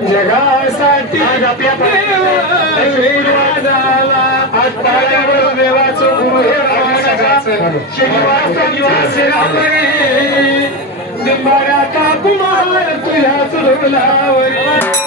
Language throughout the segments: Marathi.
जगासाठी आपल्या देवाचं दिंबाऱ्या काकुमार तुझ्या चुरलावरी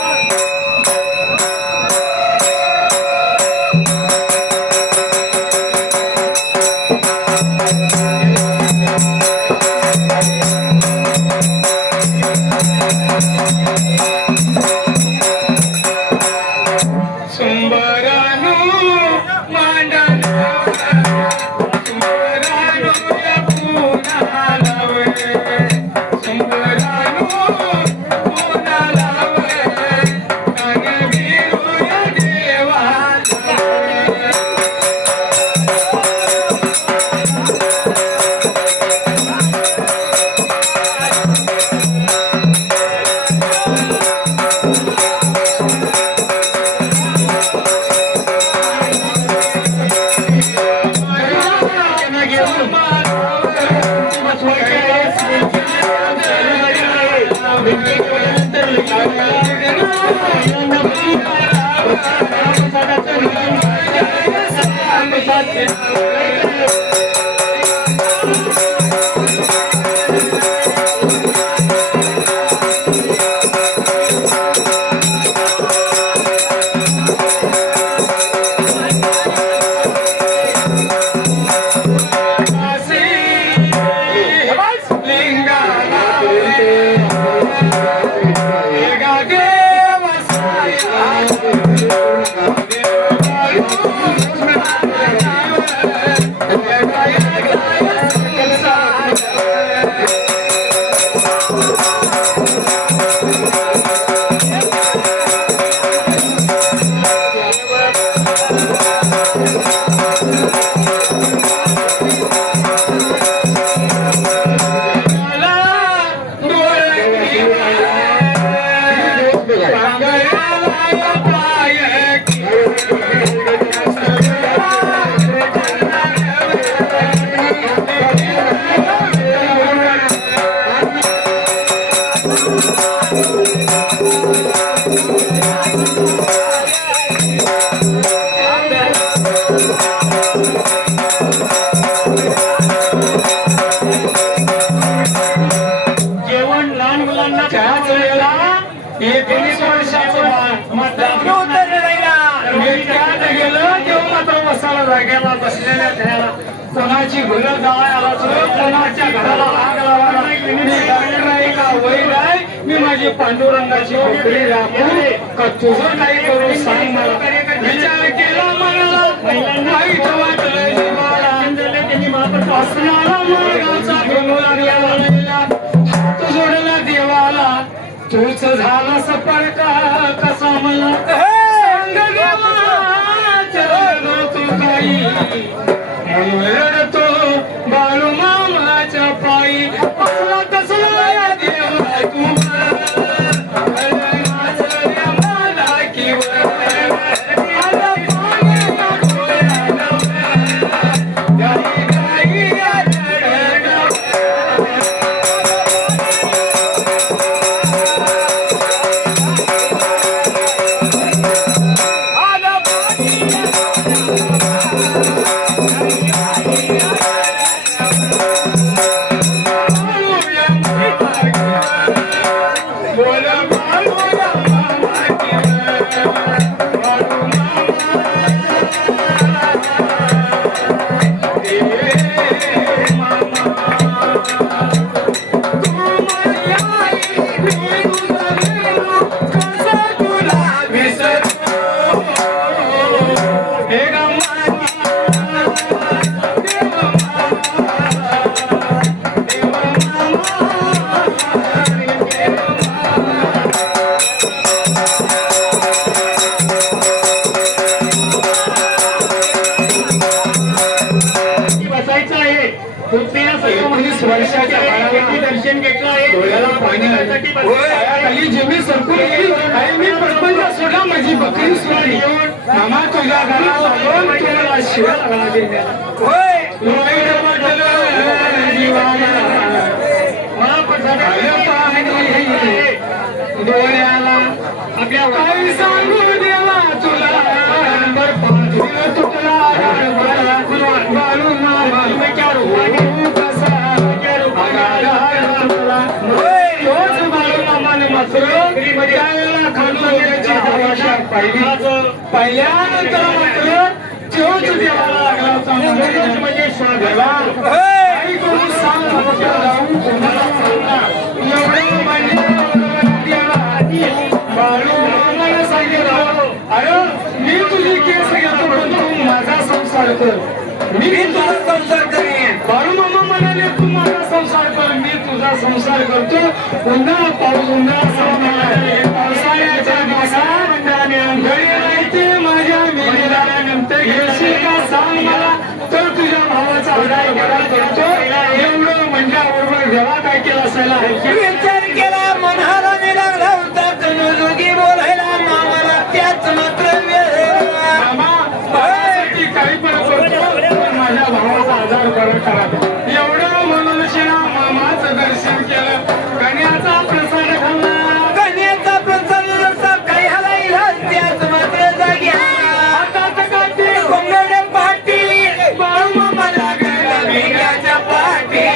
कोणाची घर जाळायला कोणाच्या घराला आग लावायला मी माझी पांडुरंगाची नोकरी राखू का तुझं काही करू सांग मला विचार केला मला वाईट वाटलं जीवाला असणारा मार्गाचा घेऊन लागला हात जोडला देवाला तूच झाला सपडका कसा मला तू काही रडतो बाळू मामाच्या पायी कसला कसला या देवा तू खाली जमीन सरकून गेली आणि मी परपंच सोडला माझी बकरी सोडली मामा तुझ्या घरात आलो तुम्हाला शिवाय लागला होय डोळ्याला आपल्या काही सांगू देवा तुला नंबर 5 तुटला बाळू मामा कसा तोच बाळू मामाने मात्र त्यावेळेला खानोजीची भाषा पहिल्यानंतर मात्र तोच देवाला लागला होता म्हणजे स्वागला काही करून सांग जाऊन कोणाला सांगणार एवढं म्हणजे बाळू मामाला सांगितलं अरे मी तुझी केस घेतो पण तू माझा संसार कर मी तुझा संसार करेन बाळू मामा म्हणाले तू माझा संसार कर मी तुझा संसार करतो पुन्हा पाऊस पावसाळ्याच्या दिवसात घरी राहते माझ्या मिलीला नंतर घेशील का सांग मला तर तुझ्या भावाचा हृदय केला करतो एवढं म्हणल्याबरोबर जेव्हा काय केलं असायला विचार केला मनाला मी लागला होता जोगी बोलायला मामाला त्याच मात्र मामा काही पण करतो माझ्या भावाचा आजार बरा करा एवढं म्हणून शिना मामाचं दर्शन केलं गण्याचा प्रसाद खाल्ला गण्याचा प्रसाद काही हलायला त्याच मात्र जाग्या हातात काठी कोंबड्या पाठी बाळू मामा लागला भिंगाच्या पाठी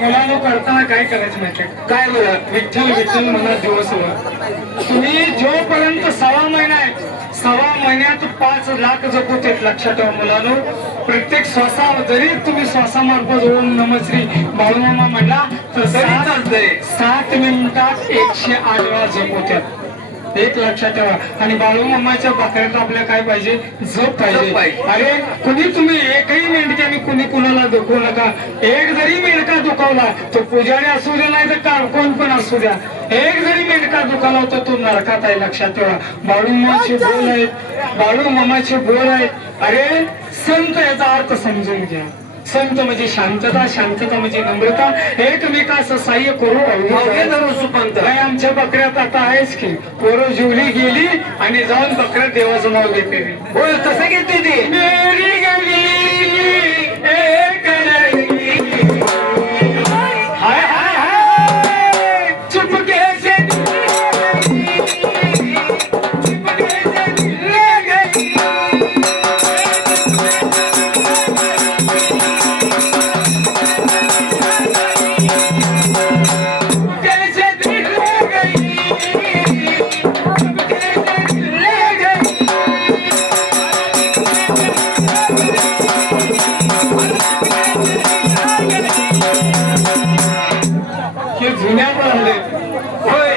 मुलांना करताना काय करायचं माहितीये काय बोला विठ्ठल विठ्ठल म्हणा दिवस तुम्ही जोपर्यंत 6 महिना आहे 6 महिन्यात 5 लाख जपूत लक्षात ठेवा मुलांनो प्रत्येक श्वासावर जरी तुम्ही श्वासामार्फत ओम नमः श्री बाळूमामा म्हणला तर 7 मिनिटात 108 वेळा जपूत एक लक्षात ठेवा आणि बाळूमामाच्या बकऱ्यात आपल्याला काय पाहिजे जप पाहिजे अरे कुणी तुम्ही एकही मेंढक्याने कुणी कुणाला दुखवू नका एक जरी मेंढका दुखावला तो पुजारी असू दे नाही तर कोण पण असू द्या एक जरी मेंढका दुखावला होता तो नरकात आहे लक्षात ठेवा बाळूमामाचे बोल आहेत बाळूमामाचे बोल आहेत अरे संत याचा अर्थ समजून घ्या संत म्हणजे शांतता शांतता म्हणजे नम्रता एकमेकास सहाय्य करू काय आमच्या बकऱ्यात आता आहेच की पोरं जेवली गेली आणि जाऊन बकऱ्यात देवाचं नाव घेते बोल तसं घेते ती मेरी गली एक हाय हाय हाय चुपके से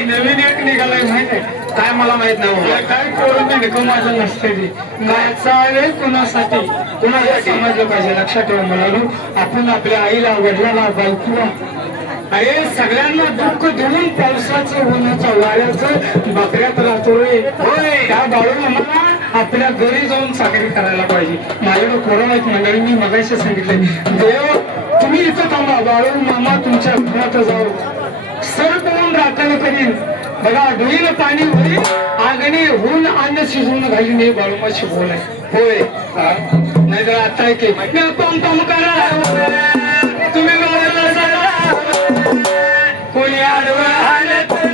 नवीन एक निघालाय माहित आहे काय मला माहित नाही काय करून माझं नसते नाचावे कुणासाठी कुणाला समजलं पाहिजे लक्षात ठेवा मला आपण आपल्या आईला वडिलाला बायकोला अरे सगळ्यांना दुःख देऊन पावसाचं उन्हाचं वाऱ्याचं बकऱ्यात राहतो रे. त्या बाळू मामाला आपल्या घरी जाऊन चाकरी करायला पाहिजे. माझ्याकडे कोरोना आहेत मंडळी, मी मगाशी सांगितले देव तुम्ही इथं थांबा, बाळू मामा तुमच्या घरात जाऊ सर करून राखण करीन. बघा डोईन पाणी होईल आगणी होऊन अन्न शिजवून घालीन, हे बाळूमाची बोल आहे. होय नाहीतर आता की टम करा तुम्ही कोणी आडवं आलं तर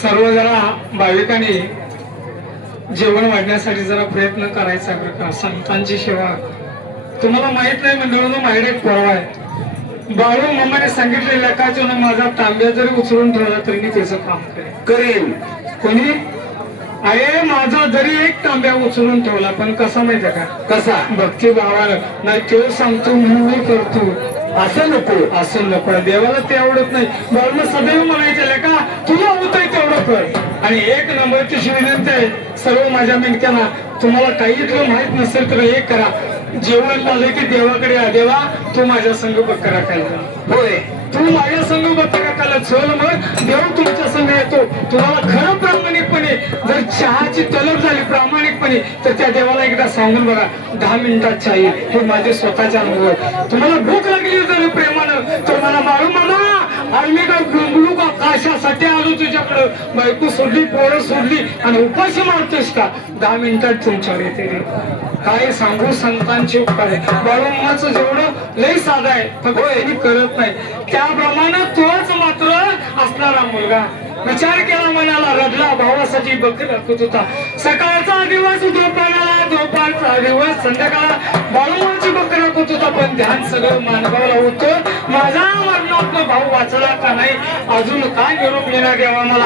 सर्व जरा भाविकांनी जेवण वाढण्यासाठी जरा प्रयत्न करायचा बरं का. संतांची सेवा तुम्हाला माहित नाही मंडळींनो, माझ्याकडे एक पोरवा आहे. बाळू मामाने सांगितले लेखाच्या माझा तांब्या जरी उचलून ठेवला तरी मी त्याचं काम करेन. कोणी अरे माझा जरी एक तांब्या उचलून ठेवला पण कसा माहितीये का, कसा भक्ती भावाला नाही तो सांगतो म्हणून मी करतो असं नको देवाला ते आवडत नाही. बाळूला सदैव म्हणायचे का तुला होतंय तेवढं कर. आणि एक नंबरची विनंती आहे सर्व माझ्या मिळत्यांना, तुम्हाला काही इथलं माहित नसेल तर एक करा, जेवण झालं की देवाकडे या, देवा तू माझ्या संग बकरा खायला. होय तू माझ्या संग बकरा खायला चल, मग देव तुमच्या संग येतो. तुम्हाला खरं प्रामाणिकपणे जर चहाची तलब झाली प्रामाणिकपणे तर त्या देवाला एकदा सांगून बघा 10 मिनिटात चहा येईल. हे माझे स्वतःचे अनुभव. तुम्हाला भूक लागली जर प्रेमानं तर मला बाळू मामा आम्ही काय गुंबलू का कशासाठी आलो तुझ्याकडं, बायको सोडली पोरं सोडली आणि उपाशी मारतोस का, 10 मिनिटात तुमच्यावर येते रे. काय सांगू संतांचे उपकार. बाळूमामाचं जेवढं लय साधा आहे फक्त करत नाही, त्याप्रमाणे तोच मात्र असणारा मुलगा विचार केला मनाला रडला भावासाठी बकरी राखत होता. सकाळचा दिवस दुपारला, दुपारचा दिवस संध्याकाळला बाळूमाची बकरी राखत होता. पण ध्यान सगळं मानगावला होतं, माझा मरणातला भाऊ वाचला का नाही, अजून काय निरोप येणार देवा मला.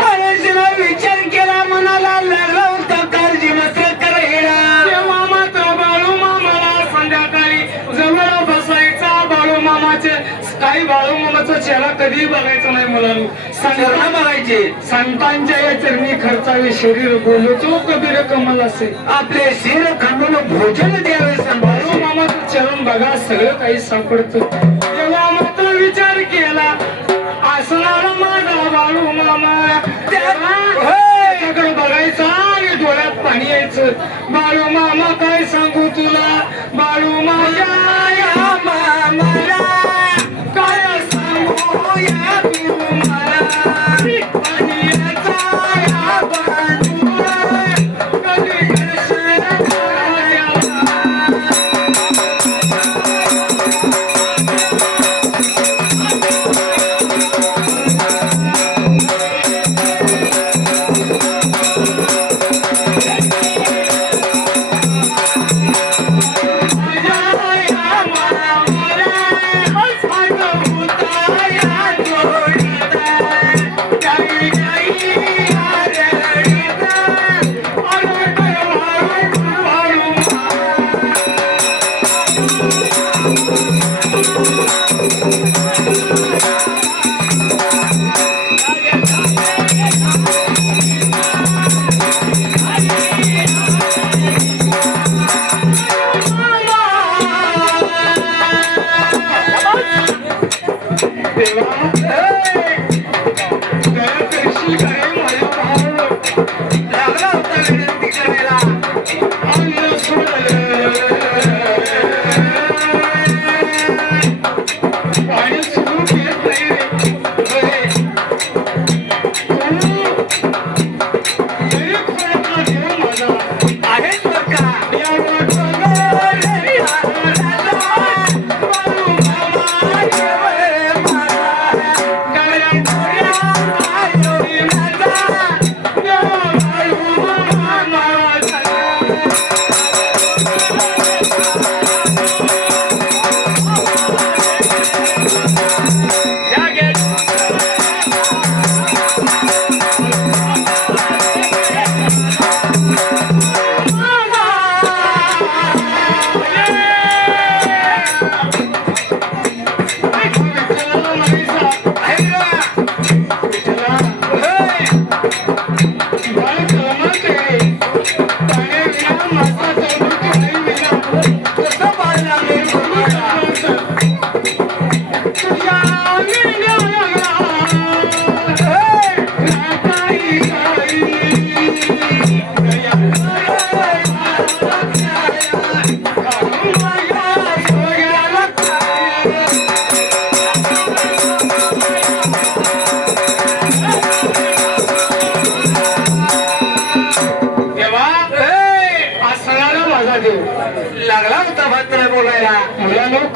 विचार केला मनाला लागला होता काळजी मात्र करेला. तेव्हा मात्र बाळू मामाला संध्याकाळी जवळ बसायचा. बाळू मामाचे काही बाळू मामाचा चेहरा कधी बघायचा नाही मुलांना, संतांना बघायचे. संतांच्या या चरणी खर्चावे शरीर बोलतो कबीर कमल असे, आपले शिर खंडून भोजन द्यावे. बाळू मामाचं चरण बघा सगळं काही सापडत. तेव्हा मात्र विचार केला असणार माझा बाळू मामा, त्याकडे बघायचा आणि डोळ्यात पाणी यायचं. बाळू मामा काय सांगू तुला, बाळू माझ्या मामाला काय सांगू या तुम्हाला. लागला होता विनंती करायला.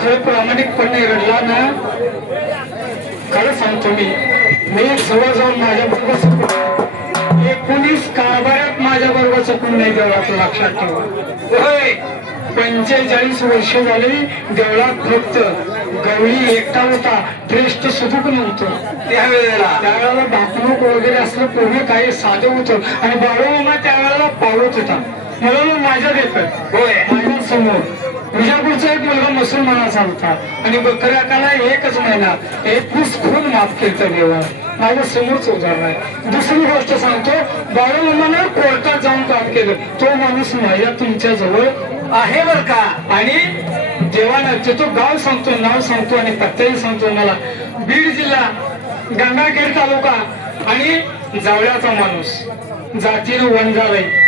खरं प्रामाणिकपणे रडला ना, खरं सांगतो मी जवळ जाऊन माझ्या बरोबर चुकून 19 कारभारात माझ्या बरोबर चुकून नाही देवळात, लक्षात ठेवा. होय, 45 वर्ष झाली देवळात फक्त गवळी एकटा होता, श्रेष्ठ सुधूक नव्हतं त्यावेळेला भाकणूक वगैरे असलं पूर्वी काही साधं होतं. आणि बाळूमामा त्यावेळेला पावत होता म्हणून माझ्या देखत होय माझ्या समोर विजापूरचा एक मुलगा मुसलमानाचा होता आणि बकऱ्याकाला 1च महिना 21 खून माफ केलं देवा, माझ्या समोरच उदाहरण. दुसरी गोष्ट सांगतो, बाळूमामानं कोर्टात जाऊन काम केलं, तो माणूस माझ्या तुमच्या जवळ आहे बर का. आणि देवानं तो गाव सांगतो, नाव सांगतो आणि पत्ताही सांगतो मला. बीड जिल्हा, गंगाखेड तालुका आणि जावळ्याचा माणूस, जातीनं वंजार आहे.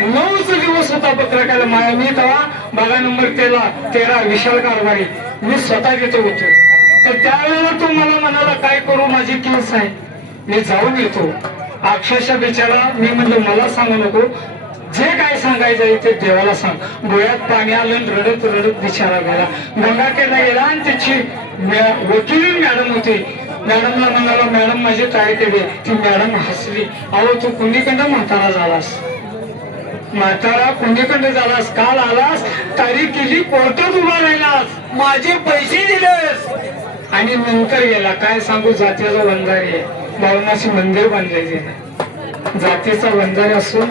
9च दिवस होता बकऱ्याकाला माया. मी तेव्हा बघा नंबर 13 विशाल कारभारी मी स्वतः तिथे होतो. तर त्यावेळेला तो मला म्हणाला काय करू, माझी केस आहे, मी जाऊन येतो. अक्षरशः बिचारा, मी म्हणलं मला सांगू नको, जे काय सांगायचं आहे ते देवाला सांग. डोळ्यात पाणी आलं, रडत रडत बिचारा गेला. गंगाखेडला गेला आणि त्याची वकील मॅडम होती. मॅडमला म्हणाला, मॅडम माझी काय केली. ती मॅडम हसली, अहो तू कुणीकडं म्हातारा झालास, म्हातारा कुणीकडे झालास, काल आलास, तारीख केली, कोर्टात उभा राहिलास, माझे पैसे दिलेस आणि नंतर गेला. काय सांगू, जातीचा वंजारी आहे, बाळूमाशी मंदिर बांधलेले नाही, जातीचा वंजारी असून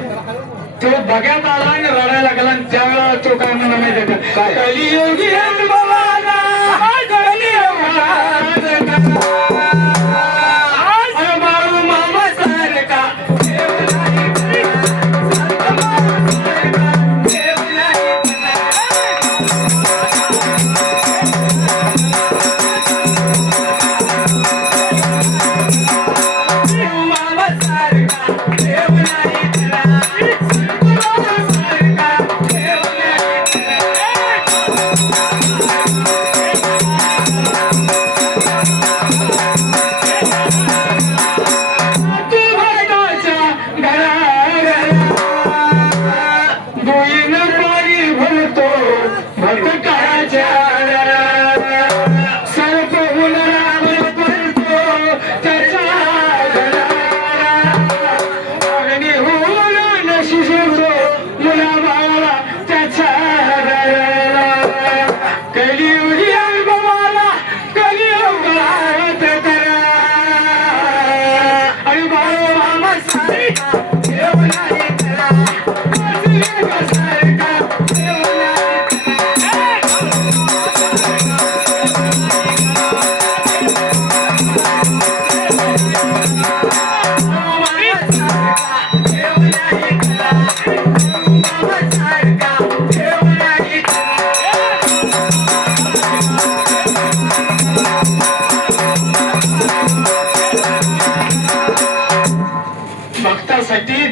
तो बघ्यात आला आणि रडायला लागला. आणि त्यावेळेला तो काय म्हणा माहिती का, कलियुगी बाळूमामा सारखा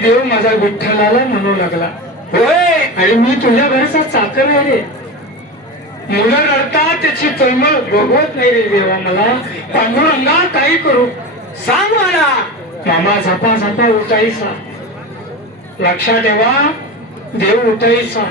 देव माझा विठ्ठलाला म्हणू लागला, होय आणि मी तुझ्या घरचा चाकर आहे रे. मुलं रडतात त्याची तळमळ बघवत नाही रे देवा मला. पांडुरंगा काही करू सांग मला. मामा झपा झपा उठायचा, लक्षात ठेवा देव उठायचा.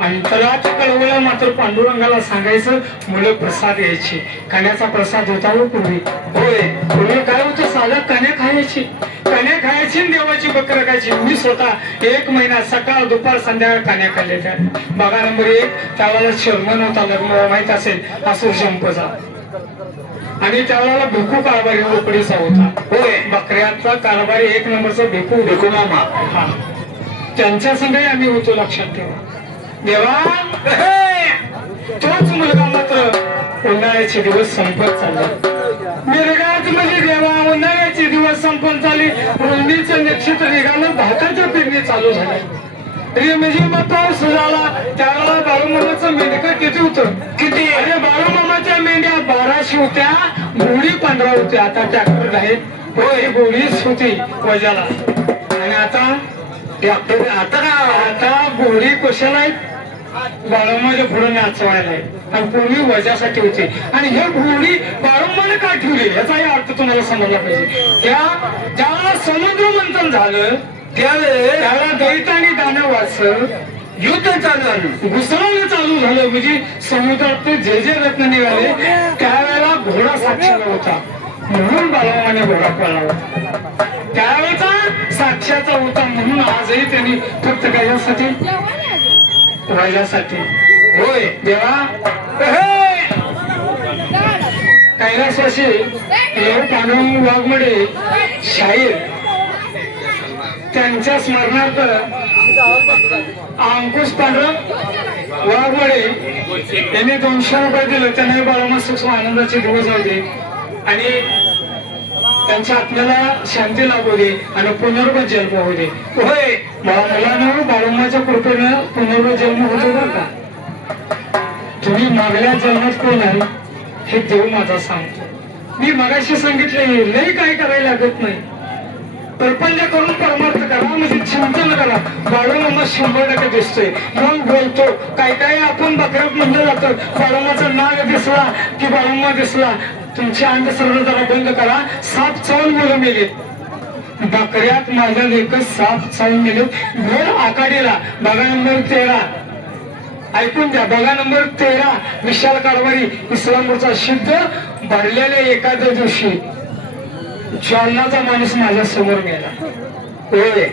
अंतरात कळवलं मात्र पांडुरंगाला सांगायचं, मुलं प्रसाद यायची. कण्याचा प्रसाद होता हो पूर्वी, होय पूर्वी काय होतं, साधं कण्या खायची, कण्या खायची देवाची बकरं खायची. मी स्वतः 1 महिना सकाळ दुपार संध्याकाळ कण्या खाल्ल्या. बघा नंबर 1 त्यावेळेला शर्मन होता, लग्न माहित असेल असो शंपचा. आणि त्यावेळेला भिकू कारभारी उकडीचा होता, होय बकऱ्याचा कारभारी 1 नंबरचा भिकू मामा. हा त्यांच्या संघही आम्ही होतो, लक्षात ठेवा. देवा तोच मुलगा मात्र उन्हाळ्याचे दिवस संपत चालले. मिरगात म्हणजे देवा उन्हाळ्याचे दिवस संपत चालले. रुंदीचं नक्षत्र निघालं, भाताच्या पेरणी चालू झाली. म्हणजे मग पाऊस झाला. त्यावेळेला बाळूमामाचं मेंढकं किती होतं, किती अरे बाळूमामाच्या मेंढ्या 1200 होत्या, घोडी 15 होत्या. आता ट्रॅक्टर आहे, होय घोडीच होती वजाला. आणि आता ट्रॅक्टर, आता घोडी कशाला आहेत, बाळूमाच्या पुढे नाचवायला आहे. आणि पूर्वी वजासाठी होती. आणि हे घोडी बाळूमाने का ठेवली याचाही अर्थ तुम्हाला समजला पाहिजे. ज्यावेळेला समुद्र मंथन झालं त्यावेळेला दैत्य आणि दानव वाच युद्ध चालू झालं, घुसळणं चालू झालं. म्हणजे समुद्रात ते जे रत्न निघाले त्यावेळेला घोडा साक्षीला होता म्हणून बलवाने घोडा पळला होता. त्यावेळेचा साक्षाचा होता म्हणून आजही त्यांनी फक्त कशासाठी राजासाठी. होय देवा कैलासवासी पांडुरंग वाघमोडे शाहीर त्यांच्या स्मरणार्थ अंकुश पांडुरंग वाघमोडे यांनी 200 रुपये दिले. त्यांनी बाळामा सुख आनंदाचे दिवस होते आणि त्यांच्या आत्म्याला शांती लाभू दे आणि पुनर्व जन्म होऊ दे. होय मुलांना बाळूमाच्या कृपेनं पुनर्व जन्म होतो बरं का. तुम्ही मागल्या जन्मात कोण आहे हे देव माझा सांगतो. मी मगाशी सांगितले लय काय करायला लागत नाही. प्रपंच करून परमार्थ करा म्हणजे चिंतन करा. बाळूमामा 100% दिसतोय मग बोलतो. काय काय आपण बकऱ्यात म्हणलं जातं बाळूमाचा नाग दिसला की बाळूमा दिसला. तुमची अंधश्रद्धा जरा बंद करा. साप चावून मुलं मेलेत. बकऱ्यात माझ्या लेखच साप चावून मेलेत. घोड आकाडीला बघा नंबर 13 ऐकून द्या. बघा नंबर 13 विशाल कारभारी इस्लामपूरचा सिद्ध भरलेल्या एखाद्या दिवशी जालनाचा माणूस माझ्या समोर गेला. होय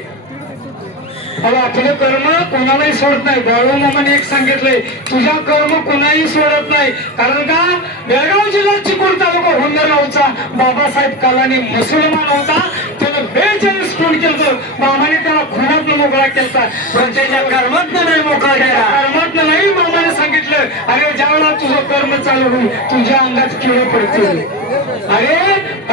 आपले कर्म कोणालाही सोडत नाही. बाळूमामाने एक सांगितलंय तुझ्या कर्म कोणाही सोडत नाही. कारण का बेळगाव जिल्हा चिपळूण तालुका हुंदरगावचा बाबासाहेब कालानी मुसलमान होता. त्यानं 42 खून केलं. मामाने त्याला खुनात मोकळा केला पण त्याच्या कर्मात नाही मोकळा केला. कर्मात नाही मामाने सांगितलं अरे ज्यावेळेला तुझं कर्म चालू होईल तुझ्या अंगात किडे पडतील. अरे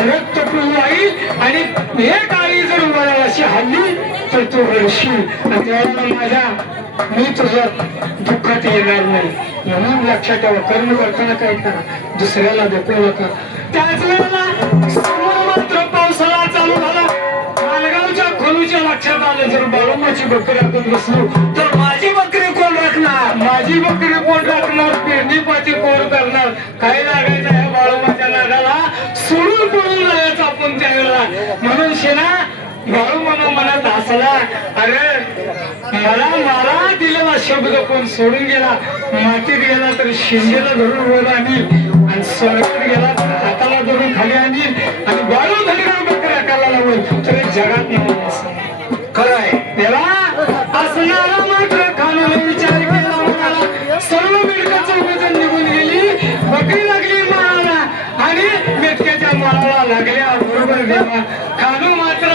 रक्त पिळू आई आणि एक आई जर उभारायला अशी हल्ली तर तू रडशील. त्यावेळेला माझ्या मी तुझं दुःखात येणार नाही. म्हणून लक्षात ठेवा कर्म करताना काय करा दुसऱ्याला दुखू नका. त्याच वेळेला समोर मात्र पावसाळा चालू झाला. मालगावच्या खोलूच्या लक्षात आलं जर बाळूमाची बकरी आपण बसलो तर माझी बकरी कोण राखणार. माझी बकरी कोण राखणार. पेरणी पाती कोण करणार. काय लागायचं ह्या बाळूमाच्या नागाला सोडून पळून जायचं आपण त्यावेळेला. म्हणून शेना बाळूमामा मनात हसला. अरे मला दिलेला शब्द कोण सोडून गेला. मातीत गेला तर शिंदेला धरून वर आणि स्वर्गात गेला तर हाताला धरून खाली आणील आणि बाळू धडगाव बकऱ्या काला लावून तर जगात नाही. खरंय देवा असणारा मात्र खानाला विचार केला म्हणाला. सर्व मिळकाचं वजन निघून गेली. बकरी लागली माळाला आणि मेटक्याच्या माळाला लागल्या बरोबर देवा. खानू मात्र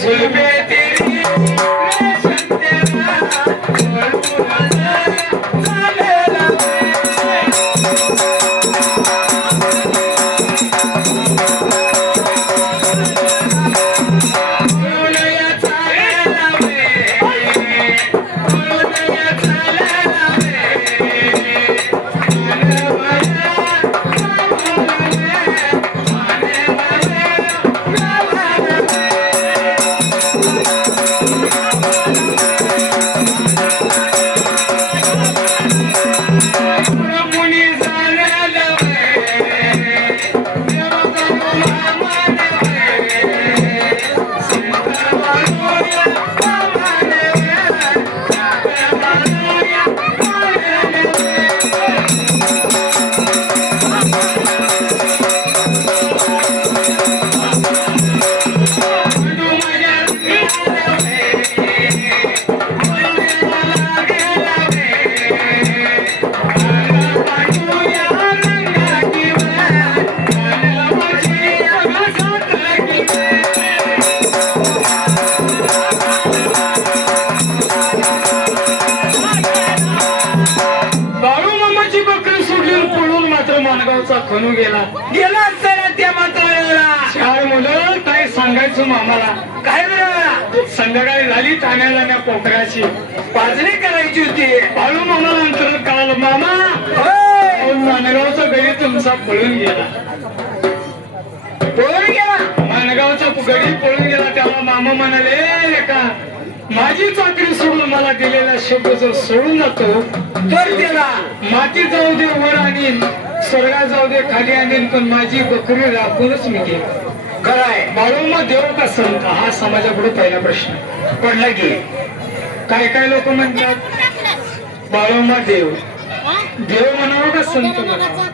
जुलबे तेरी खणू गेला गेला असताना त्या मात्र 4 मुलं काय सांगायचं मामाला. काय बरं संध्याकाळी झाली ठाण्याला त्या पोखऱ्याची पाजणी करायची होती. बाळू मामाला अंतर कळालं मामा मानगावचा गडी तुमचा पळून गेला. पळून गेला मानगावचा गडी पळून गेला. त्याला मामा म्हणाले का माझी चाकरी सोडून मला दिलेला शब्द जर सोडून जातो तर त्याला माती जाऊ दे वर आणीन स्वर्गात जाऊ दे खाली आणीन पण माझी बकरी राखूनच मी गेली. खराय बाळूमा देव का संत हा समाजापुढे पहिला प्रश्न पडला की काय काय लोक म्हणतात बाळूमा देव देव म्हणावं का संत म्हणावं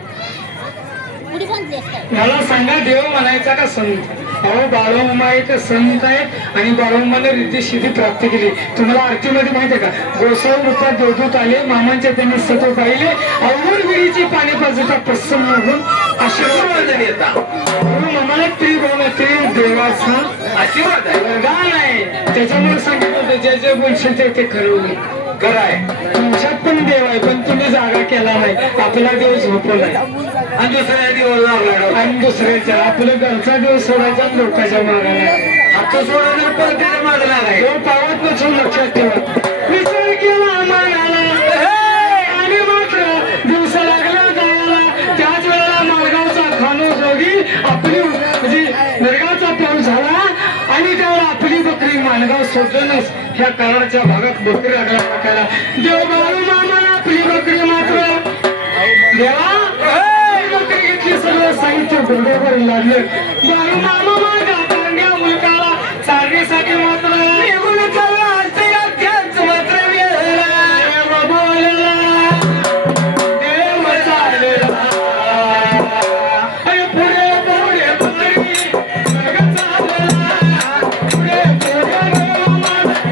मला सांगा देव म्हणायचा का संत अहो बाळूमा एक संत आहे आणि बाळूमाने रिद्धी सिद्धी प्राप्त केली तुम्हाला आरतीमध्ये माहिती आहे का गोसावी रूपात देवदूत आले मामांच्या त्यांनी सत्व पाहिले अवघड विहिरीची पाणी पाजता प्रसन्न होऊन आशीर्वाद येतात मामाला त्रिभुवन देवाचा आशीर्वाद आहे गाण आहे त्याच्यामुळे सांगितलं होतं जे जे बोलशील ते खरं होईल खराय तुमच्यात पण देव आहे पण तुम्ही जागा केला नाही आपला देव झोपलाय आणि दुसऱ्या दिवस लागला आणि दुसऱ्याच्या आपलं घरचा देव सोडायचा आणि लोकांच्या मागायला हात सोडा तर त्याच्या मागे लागाय देव पावत नसून लक्षात ठेवा विचार केला मानाला आणि मात्र दिवस लागला जायला त्याच वेळेला मार्गावचा खानो जोगी आपली म्हणजे नरगाचा पाऊस झाला आणि त्यावेळेला आपली बकरी मानगाव सोडलंच ह्या कराडच्या भागात बकरी लागला टाकायला देव बाळू मामाला आपली बकरी मात्र देवा बकरी घेतली सगळं साहित्य बरोबर लागले बाळू मामा माझ्या तांड्या मुलगाला चालण्यासाठी मात्र निघून चालला त्याच मात्र देव बोलला देव चालला अरे पुढे पुढे बकरी चालला पुढे पुढे चालला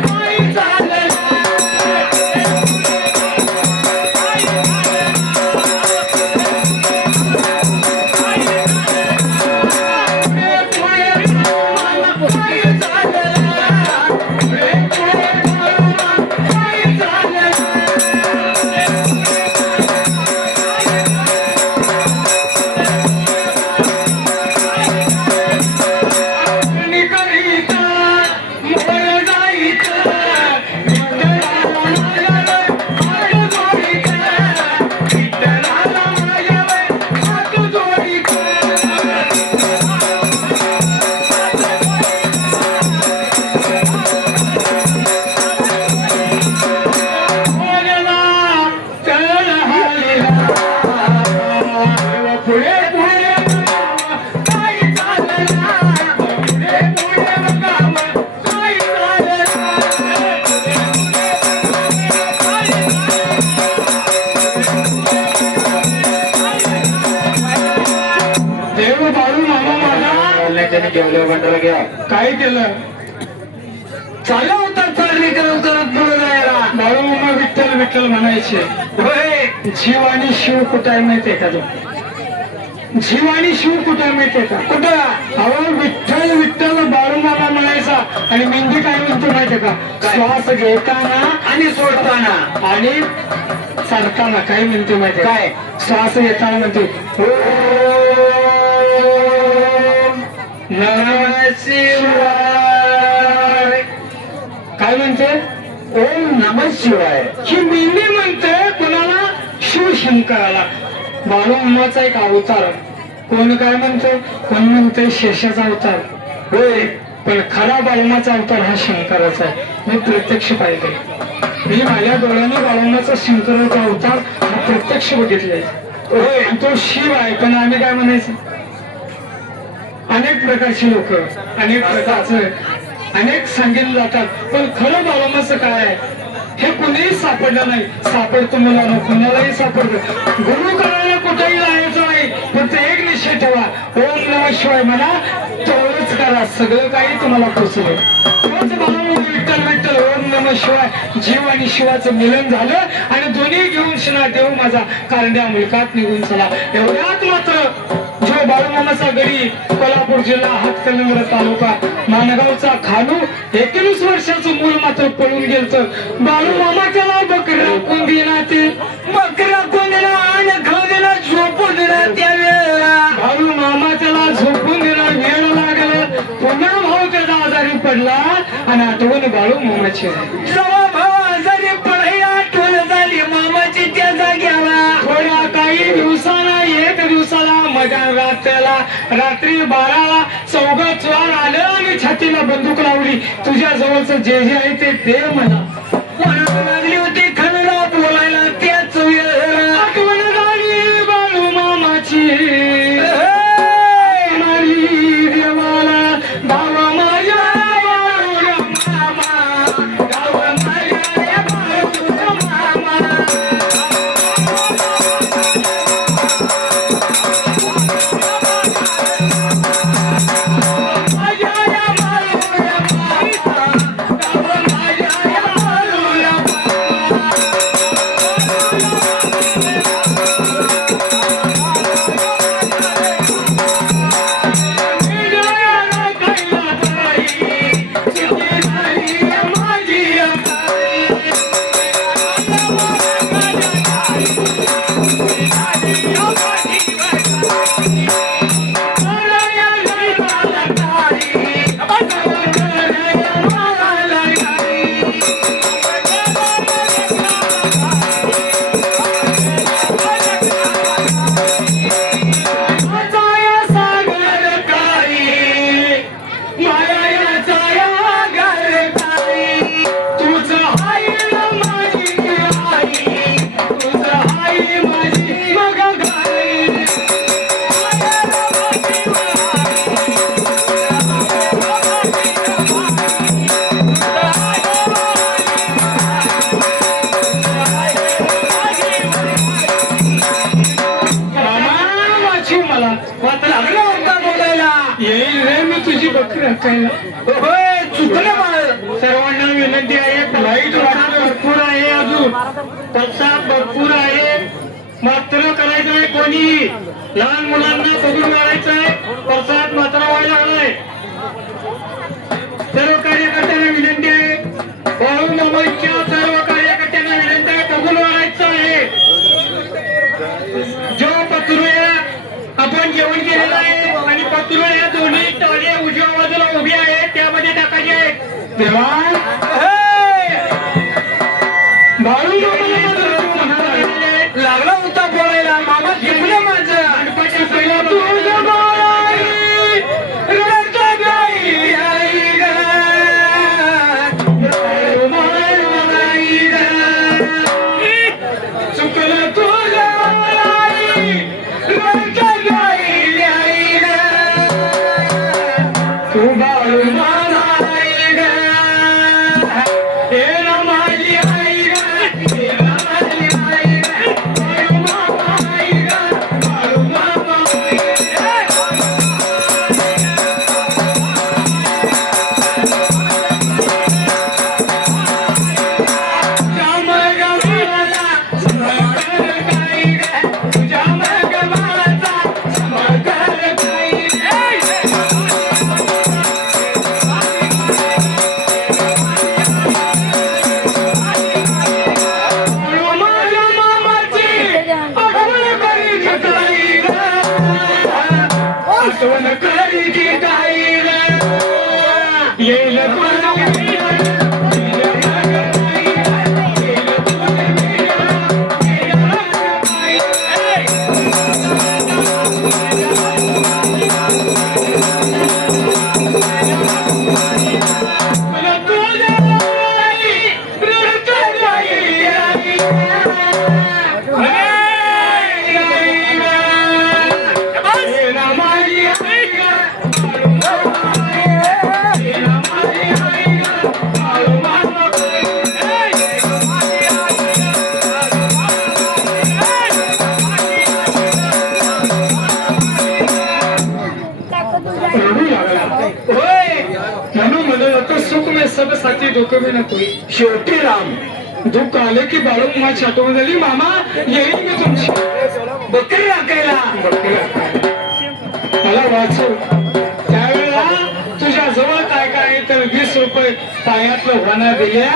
काय केलं चालला होता चालणी करत करत पुढे जायला बाळू मामा विठ्ठल विठ्ठल म्हणायचे होय जीव आणि शिव कुठं आहे माहितीये का तो जीव आणि शिव कुठं आहे माहितीये का कुठं अहो विठ्ठल विठ्ठल बाळू मामा म्हणायचा आणि मेंदी काय म्हणतो माहितीये का श्वास घेताना आणि सोडताना आणि चालताना काय म्हणते माहितीये काय? श्वास घेताना म्हणते नमः शिवाय काय म्हणते ओम नमः शिवाय ही मेंदी म्हणते कोणाला शिवशंकराला बाळूमामाचा एक अवतार कोण काय म्हणते कोण म्हणते शेषाचा अवतार होय पण खरा बाळूमाचा अवतार हा शंकराचा आहे मी प्रत्यक्ष पाहिजे मी माझ्या डोळ्याने बाळूमाचा शंकराचा अवतार हा प्रत्यक्ष बघितलाय होय आणि तो शिव आहे पण आम्ही काय म्हणायचं अनेक प्रकारची लोक अनेक प्रकारचं अनेक सांगितलं जातात पण खरं बाळूमाचं काय आहे हे कुणीही सापडलं नाही सापडतो मुलांना कुणालाही सापडतं गुरु करायला कुठेही राहायचं नाही फक्त एक निश्चय ठेवा ओम नमः शिवाय म्हणा तेवढंच करा सगळं काही तुम्हाला पोचलं तोच बाळूमामा विठ्ठल विठ्ठल ओम नमः शिवाय जीव आणि शिवाचं मिलन झालं आणि दोन्ही घेऊन शिना देव माझा कारंड्या मुलकात निघून चला एवढ्यात मात्र जो बाळूमामाचा गडी कोल्हापूर जिल्हा हातकणंगले तालुका मानगावचा खानू 21 वर्षाचं मूल मात्र पळून गेलत बाळूमामा त्याला बकऱ्या कोण देणार ते बकऱ्या कोणीला आणि खाऊला झोपून देणार त्यावेळेला बाळूमामा त्याला झोपून देणार वेळ लागलं पुन्हा भाऊ त्याचा आजारी पडला आणि आठवण बाळूमामाची जेव्हा भाऊ आजारी पडाई आठवण झाली मामाची त्या जाग्याला थोड्या काही दिवसाला एक दिवसाला मध्यान रात्री 12ला चौघात स्वार आलं आणि छातीला बंदूक लावली तुझ्या जवळचं जे जे आहे ते दे मला लागली होती खणला बोलायला त्याच वेळेला आठवण झाली बाळूमामाची मारी देवाला राखायला. होय चुकलं माझं. सर्वांना विनंती आहे, लाईट वाटा भरपूर आहे, अजून प्रसाद भरपूर आहे, मात्र करायचं नाही कोणी. लहान मुलांना बघून मारायचं आहे, प्रसाद मात्र व्हायला लागलाय. सर्व कार्यकर्त्यांना विनंती आहे, बाळू मामाच्या सर्व कार्यकर्त्यांना विनंती आहे, बघून मारायचं आहे. जो पत्रुया आपण जेवण केलेलं आहे आणि पत्रुया दोन्ही टाळे उजव्या बाजूला उभी आहे त्यामध्ये टाकायचे आहेत. तेव्हा बाळू लागला होता बोलायला मामा चुकलं माझं. गणपती पहिला चुकलं तुझं तू बाळू मानाई ग, हे ना माझी आई ग, हे ना माझी आई ग, बाळू मामा आई ग, बाळू मामा सुख में सब साथी दुःख में न कोई. शेवटी राम दुःख आले की बाळू माझी आठवण झाली, मामा येईल मी तुमची बकरी राखायला. मला वाचव. त्यावेळेला तुझ्या जवळ काय काय तर 20 रुपये पायातलं होणा दिल्या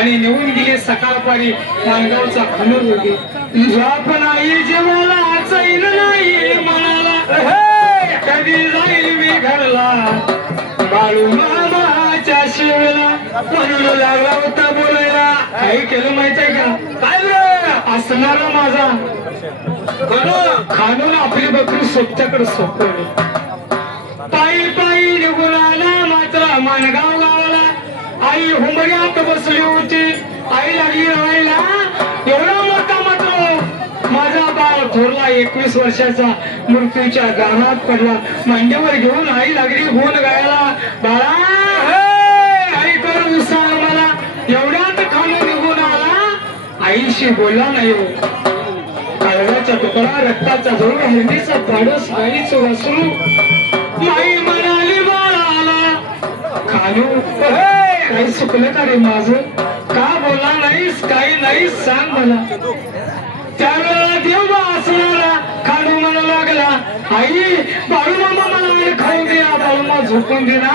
आणि निघून गेले. सकाळपारी माणगावचा खणूर होती. तुझ्या पण आई जेवायला जाईल नाही म्हणाला, कधी जाईल मी घरला बाळू मामाच्या शिवला. म्हणून लागला होता बोलायला. काही केलं माहित आहे का? काय रे असणारा माझा खाणून आपली बकरी सोबत्याकडे सोपवली. पायी पायी निघून आला मात्र माणगाव गावाला. आई हुंबऱ्यात बसली होती. आई लागली रवायला. एवढा मोठा मात्र माझा बाळ थोरला 21 वर्षाचा मृत्यूच्या गावात पडला. मांड्यावर घेऊन आई लागली गुण गायला, बाळा आई करून सांग मला. एवढ्यात खाणून निघून आला. आईशी बोलला नाही हो. काळजाचा तुकडा, रक्ताचा जोड, हरणीचा पाडस, आईचं वासरू. आई म्हणाली बाळाला, खानू काही चुकलं का रे माझं? का बोलला नाहीस? काही नाही सांग मला. त्यावेळेला देवा असणारा खानू म्हणू लागला, आई बाळू मामा मला खाऊ दे, बाळू मामा झोपून दे ना,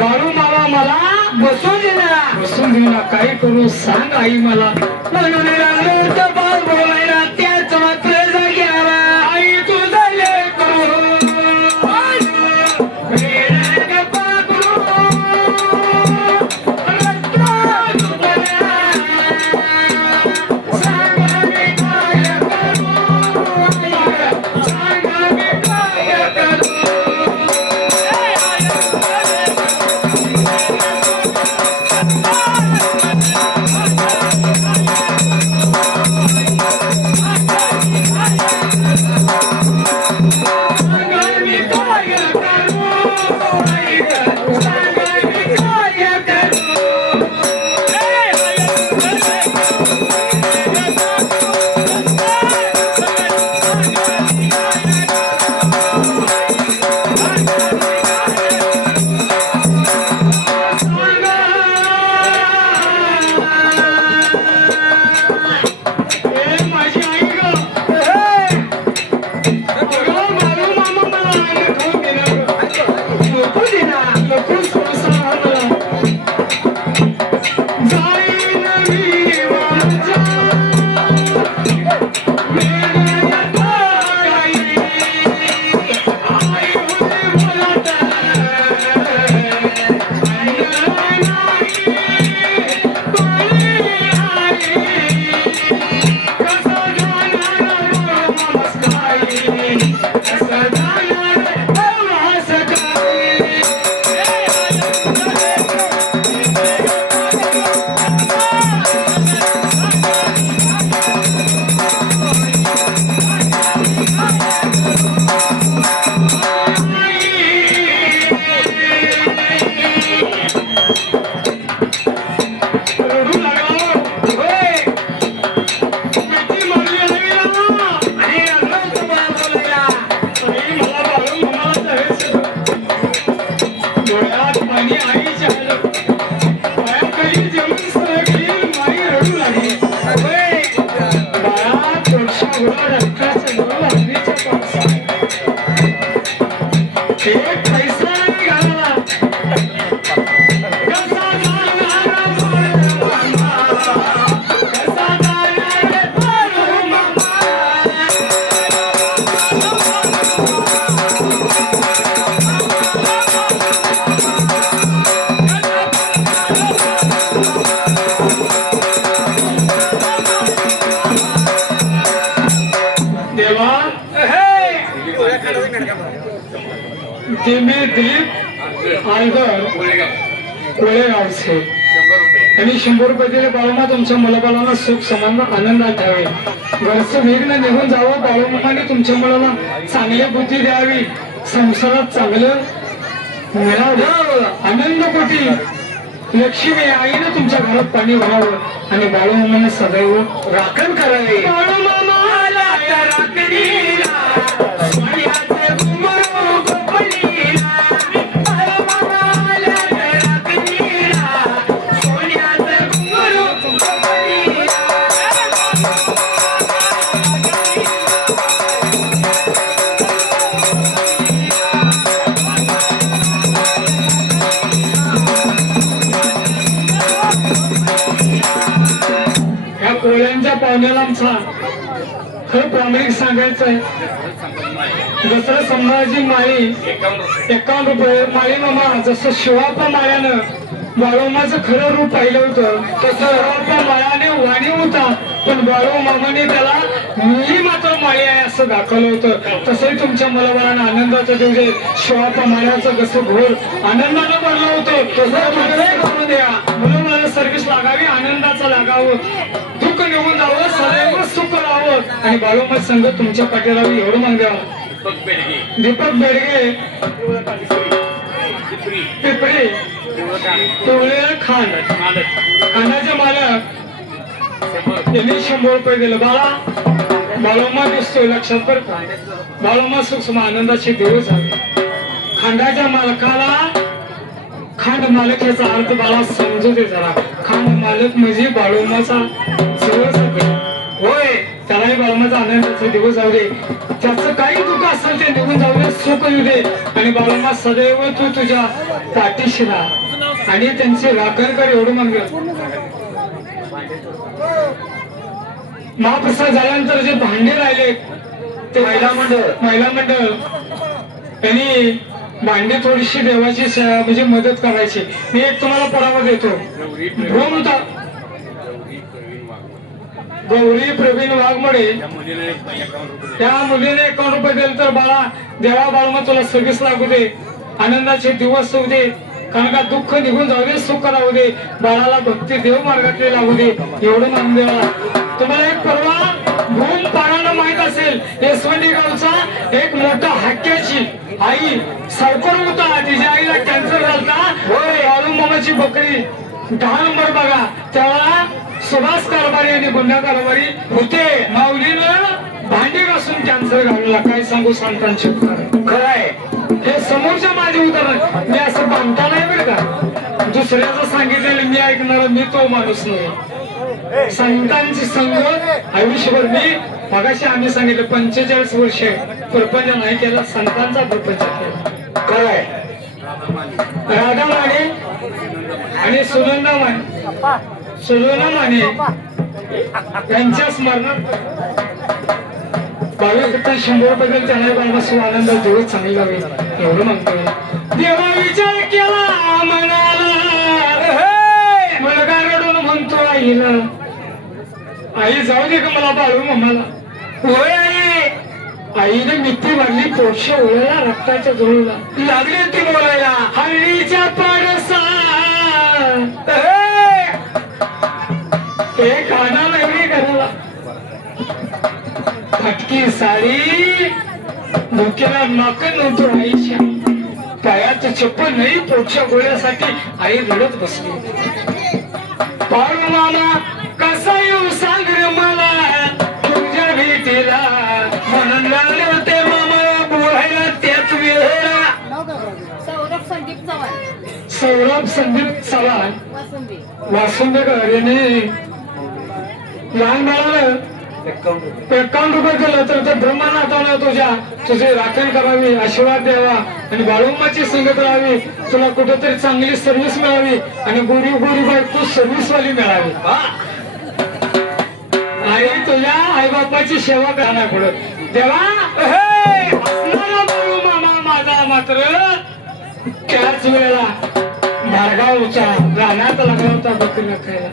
बाळू मामा मला बसून दे ना. बसून दे ना, काय करू सांग आई मला. म्हणून लागलो होतं बाळ बोलायला. त्याच मात्र जागी आला. आई तुझा लेकरू ते मी दिलीप आलगर कोळेगावचे आणि 100 रुपये दिले. बाळूमा तुमच्या मुलाबाळांना सुख समाधान आनंदात ठेवे, घरचं विघ्न निघून जावं. बाळूमाने तुमच्या मुलाला चांगली बुद्धी द्यावी, संसारात चांगलं मिळावं, आनंद कोटी लक्ष्मी आईनं तुमच्या घरात पाणी भरावं आणि बाळूमामाने सदैव राखण करावे. बाळूमामाला राखणीला सोन्याचं घुंगरू गोपणीला, बाळूमामाला राखणीला सोन्याचं घुंगरू गोपणीला. या कोळ्यांच्या पाहुण्याला आमचा खरं प्रामाणिक सांगायचंय, दसरा संभाजी माळी 51 रुपये. माळी मामा जसं शिवाप्पा माळ्यानं बाळूमाचं खरं रूप पाहिलं होतं तसं शिवाप्पा माळ्याने वाणी होता, पण बाळू मामाने त्याला मी मात्र माळी आहे असं दाखवलं होतं. तसंही तुमच्या मुलाबाळांना आनंदाचं दिवस आहे. शिवाप्पा माळ्याचं कसं घोर आनंदानं भरलं होतं तसं तुम्ही करून द्या. म्हणून मला सर्व्हिस लागावी, आनंदाचं लागावं, दुःख निघून जावं, सदैव सुख राहावं आणि बाळूमा संघ तुमच्या पाठीरावी एवढं मागावं. दीपक बेडगे पिपरी टोळे खान खानाचे मालक यांनी 100 रुपये दिले. बाळूमा दिसतोय लक्षात बरं का, बाळूमा सुख सम आनंदाचे दिवस झाले. खांडाच्या मालकाला खांड मालक याचा अर्थ बाळा समजू दे जरा. खांड मालक म्हणजे बाळूमाचा जवळ होय, त्यालाही बाळूमाचा आनंदाचे दिवस जाऊ दे, त्याचं काही दुःख असेल ते निघून जाऊ दे, सुख येऊ दे आणि बाळूमा सदैव तू तुझ्या पाठीशी राहा आणि त्यांची राखण कर एवढं मागलं. महाप्रसाद झाल्यानंतर जे भांडे राहिले ते महिला मंडळ त्यांनी भांडे थोडीशी देवाची म्हणजे मदत करायची. मी एक तुम्हाला परावा देतो. गौरी प्रवीण वाघमोडे त्या मुलीने 51 रुपये दिले तर बाळा देवा बाळमा तुला सर्व्हिस लागू दे, आनंदाचे दिवस होऊ दे, कारण का दुःख निघून जाऊ दे, सुख राहू दे, बाळाला भक्ती देव मार्गातले लागू दे एवढं नाम देवा. तुम्हाला एक परवा भूम पाळानं माहित असेल, यशवंती गावचा एक मोठा हक्क्याची आई सावकार होता, तिच्या आईला कॅन्सर झाला. बाळूमामाची बकरी 10 नंबर बघा, तेव्हा सुभाष कारभारी आणि गुन्हा कारभारी होते. माऊलीनं भांडी घासून कॅन्सर घालवला. काय सांगू संतांचे खरंय, हे समोरच्या माझे उदाहरण. मी असं बांधता नाही बरं का, दुसऱ्याचं सांगितलेलं मी ऐकणार, मी तो माणूस नाही. संतांची संगत आयुष्यभर मी मगाशी आम्ही सांगितलं 45 वर्ष प्रपंच नाही केला, संतांचा प्रपंच केला. खरंय, राधा माने आणि सुनंदा माने यांच्या स्मरणात 100 रुपये त्यांना बाळमा आनंद दिवस चांगला होईल एवढं म्हणतो. देवा विचार केला मनाला, मुलगा रडून म्हणतो आईला, आई जाऊ दे का मला बाळू मामाला. होय आई, आईने मिठी भरली, पोटशे ओळला, रक्ताच्या जोडला लागले ती बोलायला. हळदीच्या पाडसा एक आना नाही घराला, फटकी साडी डोक्याला माकन नव्हतो आईच्या, पायाचं चप्पल नाही, पोटच्या गोळ्यासाठी आई रडत बसली. बाळू मामा कसा येऊ सांग रे मला तुझ्या भीतीला, म्हणून लागले होते मामा बोलायला त्याच वेळेला. सौरभ संदीप चव्हाण वासुंदेकर यांनी लहान बाळाला 51 रुपये दिलं तर ब्रह्मनाथानं तुझी राखण करावी, आशीर्वाद द्यावा आणि बाळूमाची संगत राहावी, तुला कुठेतरी चांगली सर्व्हिस मिळावी आणि गोरी बायको सर्व्हिस वाली मिळावी. आई तुझ्या आई बापाची सेवा करणार पुढे देवा. बाळू मामा माझा मात्र त्याच वेळेला धारगावचा रानात लागला होता बकरी खायला.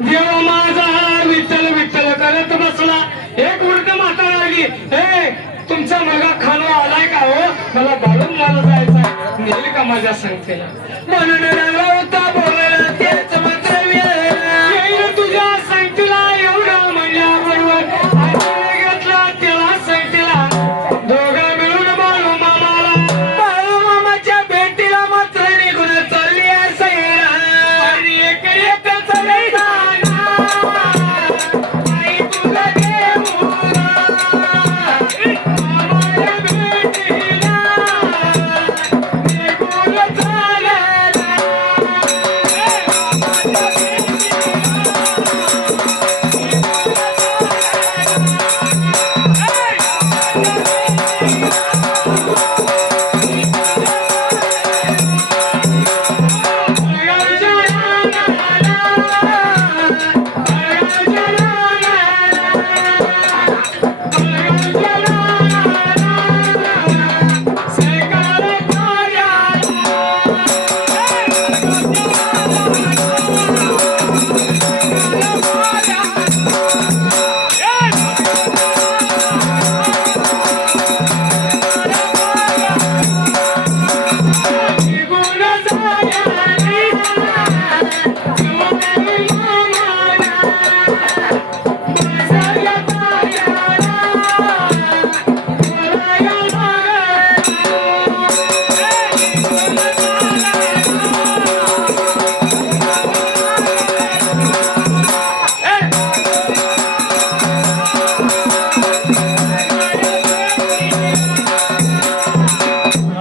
देवा माझा विठ्ठल विठ्ठल करत बसला. एक उलट म्हातारा आली, हे तुमचा मुलगा खानो आलाय का हो? मला बाळून मला जायचंय. नेल का माझ्या संगतीला? म्हणून रंगला होता बोलायला तेच मात्र येईल तुझ्या संगतीला एवढं म्हणल्याबरोबर आजीने घेतला त्याला संगतीला. दोघं मिळून बाळू मामाला बाळू मामाच्या भेटीला मात्र निघून चालली सैरा आणि एक एकच मैदान. आई तुला देऊला आम्हाला भेटीला निघून चालला.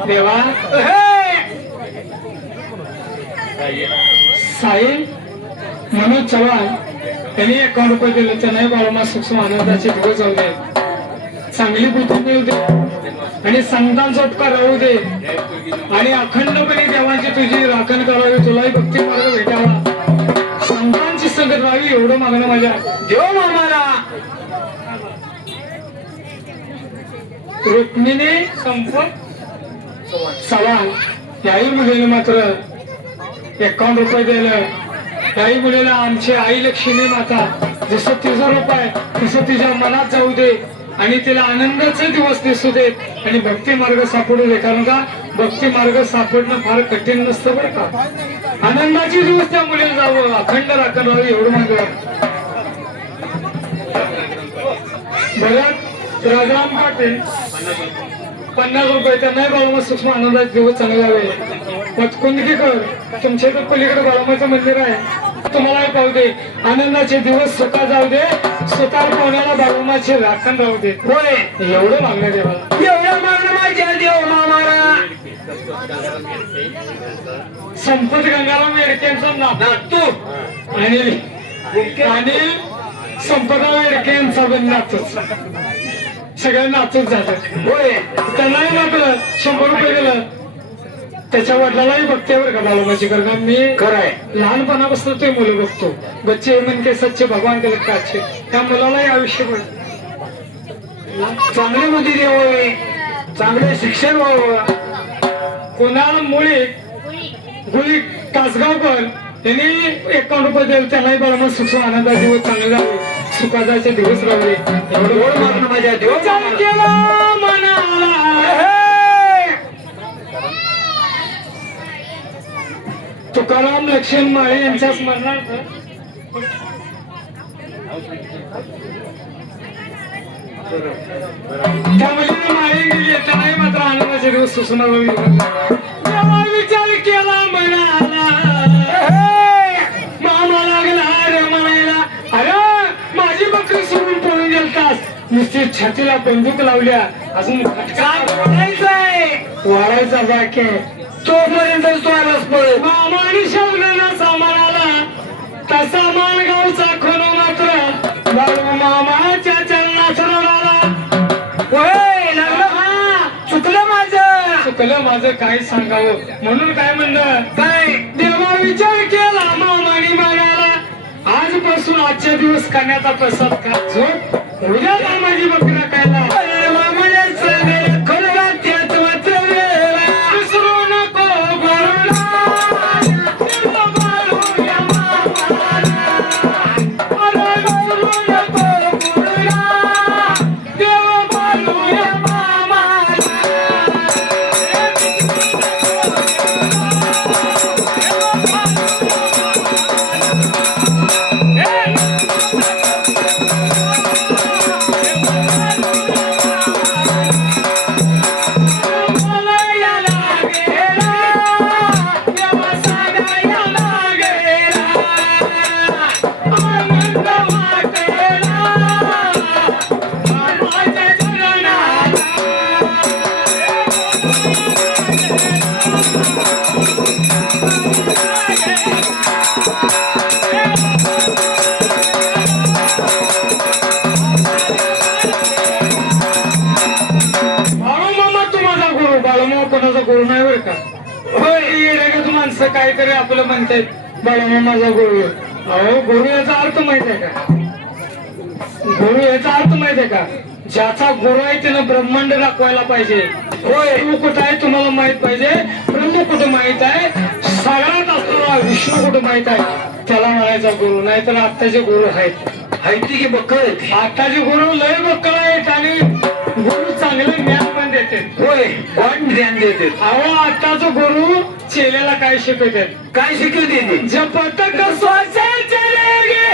देवा साहेब मनोज चव्हाण यांनी 51 रुपये दिले. त्यांनाही बाळूमा सूक्ष्म आनंदाचे दिवस जाऊ दे, चांगली बुद्धी मिळू दे आणि संतांचा उपकार राहू दे आणि अखंडपणे देवांची तुझी राखण करावी. तुलाही भक्ती मार्ग भेटावा, संतांची संगत राहावी एवढं मागणं माझ्या देव मामाला. रुक्मिणी संपत चव्हाण याही मुलीने मात्र 51 रुपये दिलं. त्याही मुलीला आमची आई लक्ष्मी माता जसं तिचं रूप आहे तसं तिच्या मनात जाऊ दे आणि तिला आनंदाचे दिवस दिसू देत आणि भक्ती मार्ग सापडू दे. कारण का भक्ती मार्ग सापडणं फार कठीण नसतं बरं का. आनंदाचे दिवस त्या मुलीला जावं, अखंड राखण राहावं एवढं मागं. भरत राजाराम पाटील 50 रुपये. त्यांनाही बाळूमा सूक्ष्म आनंदाचे दिवस चांगले जावे. पतकुंदकीकर तुमच्या तर पलीकडे बाळूमाचं मंदिर आहे, तुम्हालाही पाहू दे. आनंदाचे दिवस स्वतः जाऊ दे, स्वतः पाहुण्याला बाळूमाचे राखण राहू दे. होय एवढं मागणं देवाला. एवढं मागणं माझ्या देव मामाला. संपत गंगाराम येडकेंचा नातू आणि संपतराव येडके यांचा पण नातूच. सगळ्यांना नातूच झालं. होय त्यांनाही मात्र 100 रुपये दिलं. त्याच्या वडिलालाही बघतेवर का बाळूमाची. कारण मी खरंय लहानपणापासून ते मुलं बघतो. बच्चे मन के सच्चे भगवान के लगता अच्छे. त्या मुलालाही आयुष्यभर चांगली बुद्धी देव, चांगले शिक्षण व्हावं. कोणाला मुळे गुळी तासगावकर त्यांनी 51 रुपये दिले. त्यांनाही बाळूमा सुख आनंदाचे दिवस चांगले जावे, सुखाचे दिवस राहले एवढं मागणं माझ्या देव मामाला. केला मनाला. तुकाराम लक्ष्मण माळे यांच्या स्मरणार्थ त्या मुलीने माळे गेली. त्यांनाही मात्र आनंदाचे दिवस सुसणार विचार केला मनाला. मामा लागला रे म्हणायला, अरे माझी बकरी सोडून पळून गेलतास. निश्चित छातीला बंदूक लावल्या, अजून काय बोलायचंय वाढायचा बाकी आहे. तोपर्यंत स्वारस पळ. मामाने शवलेला सामानाला तसा माणगावचा खणू मात्र बाळू मामाच्या चरणात रडाला. होय लागलं. हा, चुकलं माझं. चुकलं माझं काय सांगावं म्हणून काय म्हणलं. काय देवा विचार केला मामाने म्हणाला, आजपासून आजच्या दिवस करण्याचा प्रसाद खा. झोप उद्या जा माझी बकरा खायला. मामाला सगळे खरं त्याच मात्र वेळा. विसरू नको बाळूला. देवा बाळूया मामाला. अरे विसरू नको बाळूला. देवा बाळूया मामाला. गुरु नाही बरं का? होय माणसं काहीतरी आपलं म्हणतात बाळा माझा गुरु. अहो गुरु याचा अर्थ माहित आहे का? गुरु याचा अर्थ माहित आहे का? ज्याचा गुरु आहे त्यानं ब्रह्मांड दाखवायला पाहिजे. होय तू कुठं आहे तुम्हाला माहित पाहिजे. ब्रह्म कुठं माहित आहे, सगळ्यात असणारा विष्णू कुठं माहित आहे, त्याला म्हणायचा गुरु. नाही तर आत्ताचे गुरु आहेत की बक्कळ. आत्ताचे गुरु लय बक्कळ आहेत आणि गुरु चांगले ज्ञान पण देते. होय पण ज्ञान देते. अहो आत्ताचं गुरु चेल्याला काय शिकवतात? काय शिकवते? जपत कसवाचे चलेगे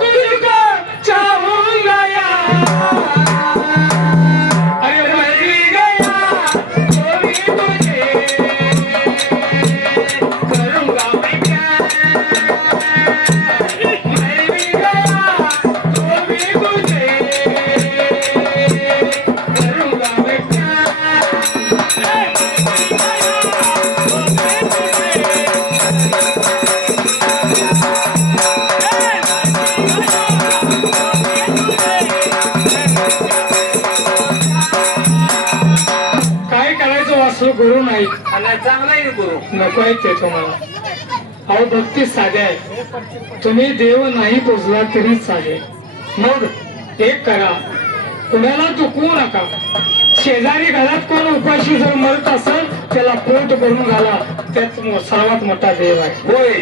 तुझको चाहूंगा यार. अरे मर गया तो भी तुझे करूंगा मैं प्यार. मर भी गया तो भी तुझे करूंगा मैं प्यार. काय करायचं वासरू गुरु नाही. चांगला आहे गुरु नको आहे ते तुम्हाला. अहो भक्ती साध्या आहे. तुम्ही देव नाही पोचला तरी चालेल. मग एक करा, कुणाला चुकवू नका. शेजारी घरात कोण उपाशी जर मरत असेल त्याला पोट करून घाला. त्यात सर्वात मोठा देव आहे. होय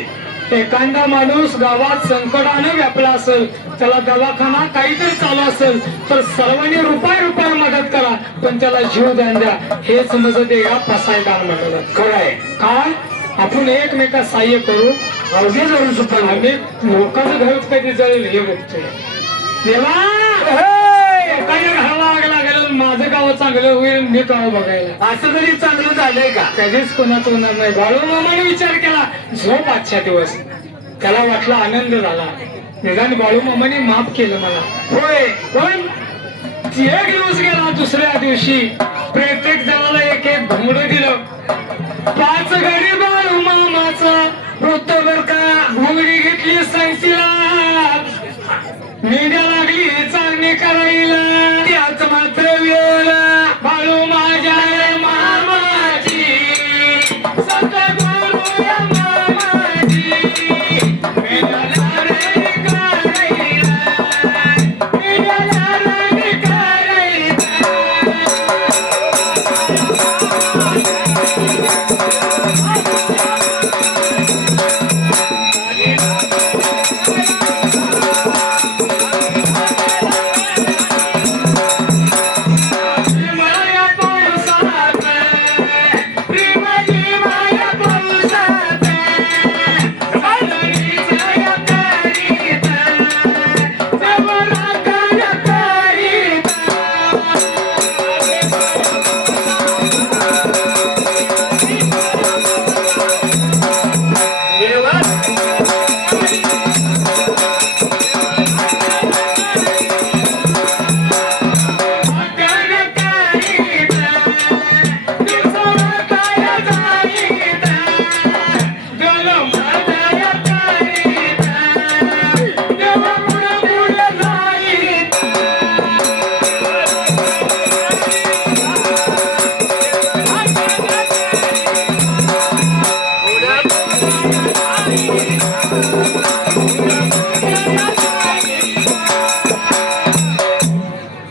एखादा माणूस गावात संकटानं व्यापला असेल, त्याला दवाखाना काहीतरी चालू असेल तर सर्वांनी रुपये मदत करा, पण त्याला जीव द्या. हे समजते या फसायदार म्हणतात. खरं आहे काय? आपण एकमेका सहाय्य करू. अवघे जळू सुद्धा आम्ही लोकांचं घर कधी जळेल हे बघतोय. देवा काही घराला आग लागेल, माझं गाव चांगलं होईल, मी गाव बघायला. असं कधी चांगलं झालंय का? कधीच कोणाचं होणार नाही. बाळू मामाने विचार केला झोप आजच्या दिवस. त्याला वाटला आनंद झाला. निदान बाळू मामाने माफ केलं मला. होय पण एक दिवस गेला, दुसऱ्या दिवशी प्रत्येक जणाला एक एक घोंगडं दिलं. 5 घडी बाळू मामाचा वृत्तभर का घोंगडी घेतली सांगतीला. मेंढ्या लागली चालणी करायला. त्याच मात्र वेळ बाळू माझ्या मामाची सतगुरु या मामाची मेंढ्याला रे करायला, मेंढ्याला रे करायला.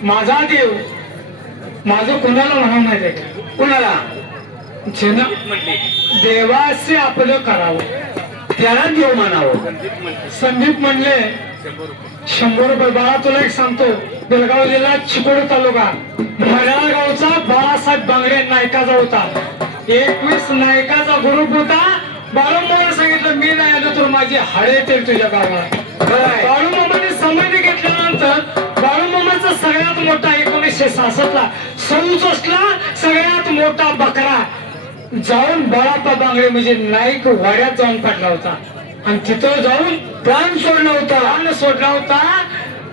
माझा देव माझं कुणाला म्हणा माहिती आहे का? कुणाला? ज्यानं देवाचे आपलं करावं त्याला देव म्हणावं. संदीप म्हणले 100 रुपये. बाळा तुला एक सांगतो, बेळगाव जिल्हा चिकोडी तालुका मराळा गावचा बाळासाहेब बांगडे नायकाचा होता. 21 नायकाचा ग्रुप होता. बाळूमामाने सांगितलं मी नाही आलो तर माझी हाडे येतील तुझ्या गावाला. बाळूमामाने समाधी घेतल्या 1966 ला 67 ला सगळ्यात मोठा बकरा जाऊन बाळाप्पा बांगडे म्हणजे नाईक वाड्यात जाऊन पडला होता आणि तिथं जाऊन प्राण सोडला होता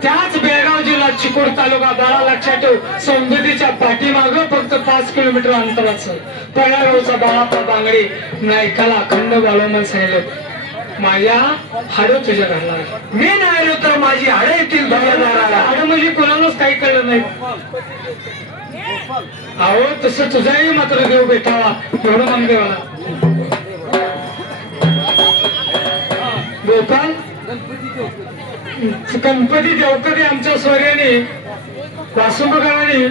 त्याच बेळगाव जिल्हा चिकोड तालुका बाळा लक्षात ठेव सौंदर्याच्या पाठीमाग फक्त 5 किलोमीटर अंतराचं पळागावचा बाळाप्पा बांगडे नायकाला अखंड बाळोमन सांगितलं माझ्या हाड तुझ्या घरला मी नाही आलो तर माझी हाडं येतील हाड म्हणजे कोणालाच काही कळलं नाही अहो तसं तुझाही मात्र देव भेटावा एवढं मान देवाला गोपाल गणपती देवकरी आमच्या सोर्याने वासुंबकरांनी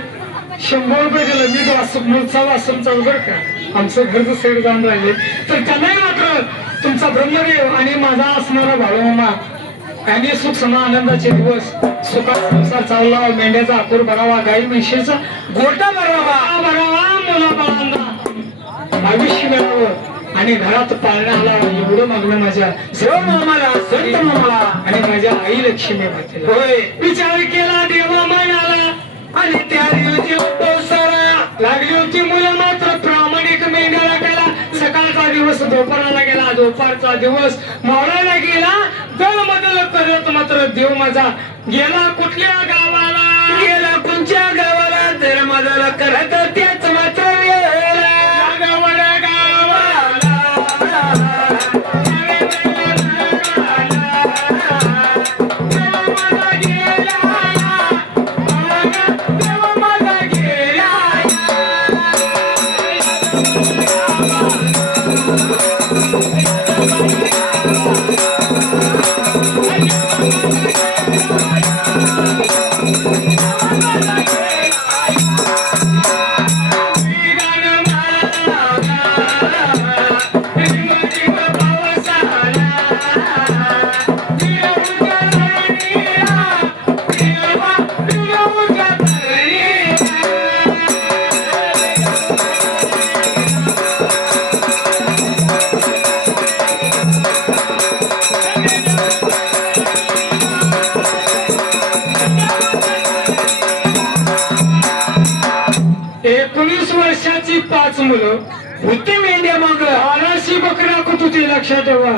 100 रुपये दिलं मी वासुमचा वासुमचा बरं का आमचं घरचं सेड जाऊन राहिले तर त्यांनाही मात्र तुमचा ब्रह्मदेव आणि माझा असणारा बाळूमामा यांनी सुख समा आनंदाचे दिवस सुखात संसार चालला मेंढ्याचा आकूर भरावा गाई म्हशीचा गोटा भरावा मुला बाळांना आयुष्य मिळावं आणि घरात पाळण्याला एवढं मागणं माझ्या देव मामाला संत मामाला आणि माझ्या आई लक्ष्मी मातेला होय विचार केला देवा म्हणाला आणि त्या दिवशी सारा लागली होती मुलं मात्र प्रामाणिक मेंढ्याला गेला सकाळचा दिवस दुपाराला गेला दुपारचा दिवस मावळायला गेला दल मदल करत मात्र देव माझा गेला कुठल्या गावाला गेला कोणत्या गावाला तर मदल करत त्याच मात्र होती मेंढ्या मग 1200 बकऱ्या कुठे होती लक्षात ठेवा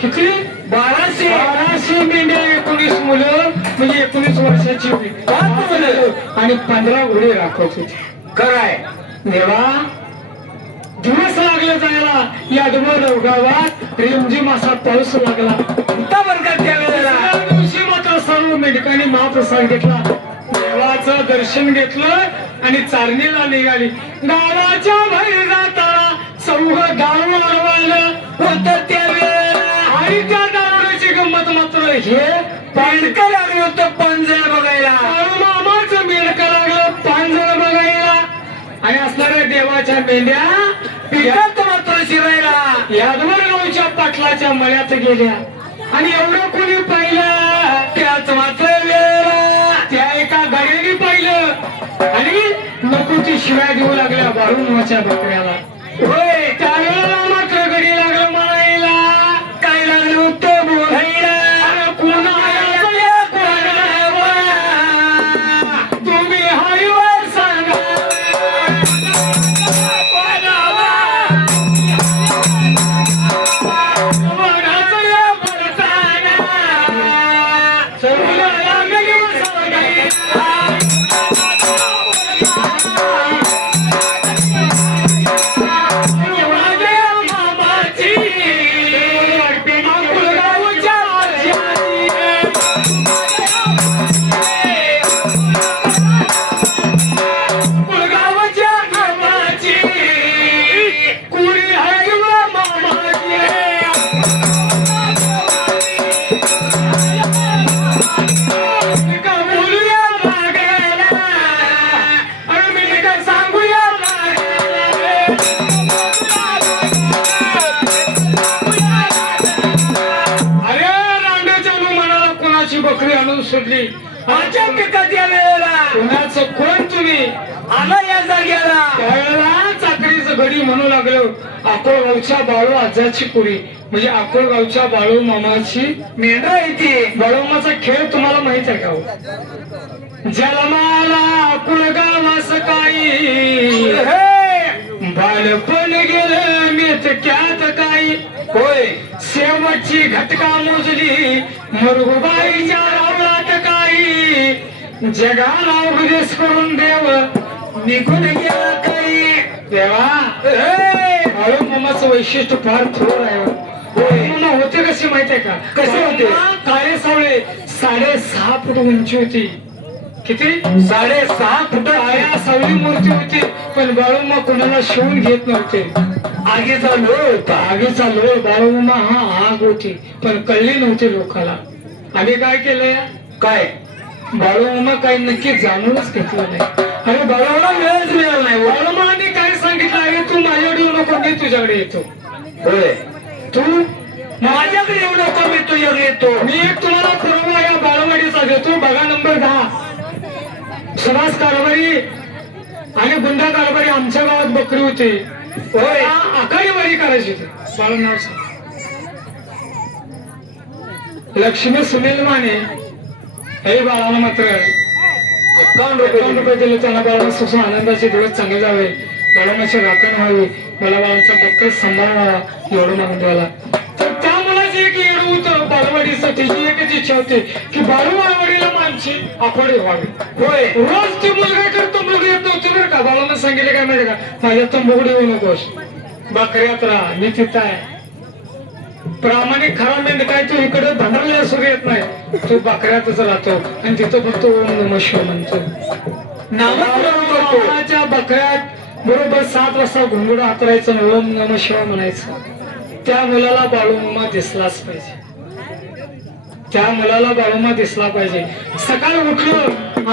किती 1200 मेंढ्या 19 मुलं म्हणजे 19 वर्षाची होती 5 मुलं आणि 15 घोडे राखत होते कराय देवा दिवस लागले जायला या गावात रिमझिम असा पाऊस लागला त्या दिवशी मात्र सर्व मेंढकांनी महाप्रसाद घेतला देवाचं दर्शन घेतलं आणि चारणीला निघाली गावाच्या बाहेर जाताना सर्व गाव अडवलं होत त्यावेळेला आणि त्या दारुची गंमत मात्र हे पाणकं लागलं होतं पांजर बघायला मामाचं मेंढकं लागलं पांजर बघायला आणि असणाऱ्या देवाच्या मेंढ्या पिकात मात्र शिरायला यादवर गावच्या पाटलाच्या मळ्यात गेल्या आणि एवढं कोणी पाहिलं त्याच मात्र वेळेला त्या एका गाडीने पाहिलं आणि नको ती शिव्या देऊ लागल्या बाळूमाच्या बकऱ्याला होय त्यावेळेला मात्र गडी लागलं म्हणायला काय लागलं होतं बोलायला तुम्ही हरिवर सांगा बकरी आणून सोडली माझ्या पिकात या वेळेला कुणाचं कोण तुम्ही आला या जाग्याला त्यावेळेला चाकरीचं मामाचं गडी म्हणू लागलो. अकोळगावच्या बाळू आजाची पुरी म्हणजे अकोळगावच्या बाळू मामाची मेंढा आहे ती. बाळूमाचा खेळ तुम्हाला माहित आहे का हो? जन्माला अकोळगावास काही बालपण गेलं मेतक्यात काही. होय शेवटची घटका मोजली मरुबाईच्या रावळात काही. जगाला उपदेश करून देव निघून गेला काही. देवा बाळू मामाचं वैशिष्ट्य फार थोर आहे हो. बाळू मामा होते कसे माहितीये का? कसे होते? काळे सावळे 6.5 फूट उंची होती. किती? 6.5 फूट. काळ्या सावळी मूर्ती होती. पण बाळूमा कोणाला शिवून घेत नव्हते. आगीचा लोळ होता. आगीचा लोळ बाळूमा हा आग होती पण कळली नव्हती लोकाला. आम्ही काय केलंय? काय बाळूमामा काही नक्की जाणूनच घेतलं नाही. अरे बाळूमामा वेळच मिळाला नाही. बाळूमाने काय सांगितलं आहे? तू माझ्याकडे येऊ नको, मी तुझ्याकडे येतो. होय तू माझ्याकडे येऊ नको, मी तुझ्याकडे येतो. मी एक तुम्हाला पुरावा या बाळवाडीचा देतो. बघा नंबर 10. सुभाष कारभारी आणि गुंडा कारभारी आमच्या गावात बकरी होती. होय आकाळीवारी करायची होती. बाळू नाव सांग. लक्ष्मी सुनील माने हे बाळाला मात्र 51 रुपये दिले. त्यांना बाळाला सुख आनंदाचे दिवस चांगले जावे, बाळाची राखण व्हावी, मला बाळांचा बक्कल सांभाळावा एवढं मागून द्यायला. तर त्या मुलाची एक येड होतं बालवाडीचं. तिची एकच इच्छा होती की बाळू बालवाडीला माणशी आखोडी व्हावी. होय रोज ती मुलगा करतो, मुलगा येत नव्हती बरं का. बाळांना सांगितलं काय माहिती का? माझ्या तंबुकडे येऊ नकोस, बकऱ्यात राहा, मी तिथं आहे. प्रामाणिक खरा मेंढ काय तू इकडे भंडारला सुरू येत नाही, तू बकऱ्यातच राहतो आणि तिथं फक्त ओम नमः शिव म्हणतो. नामाच्या बकऱ्यात बरोबर 7 वाजता घुंगुड हातरायचं, ओम नमः शिव म्हणायचं. त्या मुलाला बाळूमामा दिसलाच पाहिजे. त्या मुलाला बाळूमा दिसला पाहिजे. सकाळी उठलो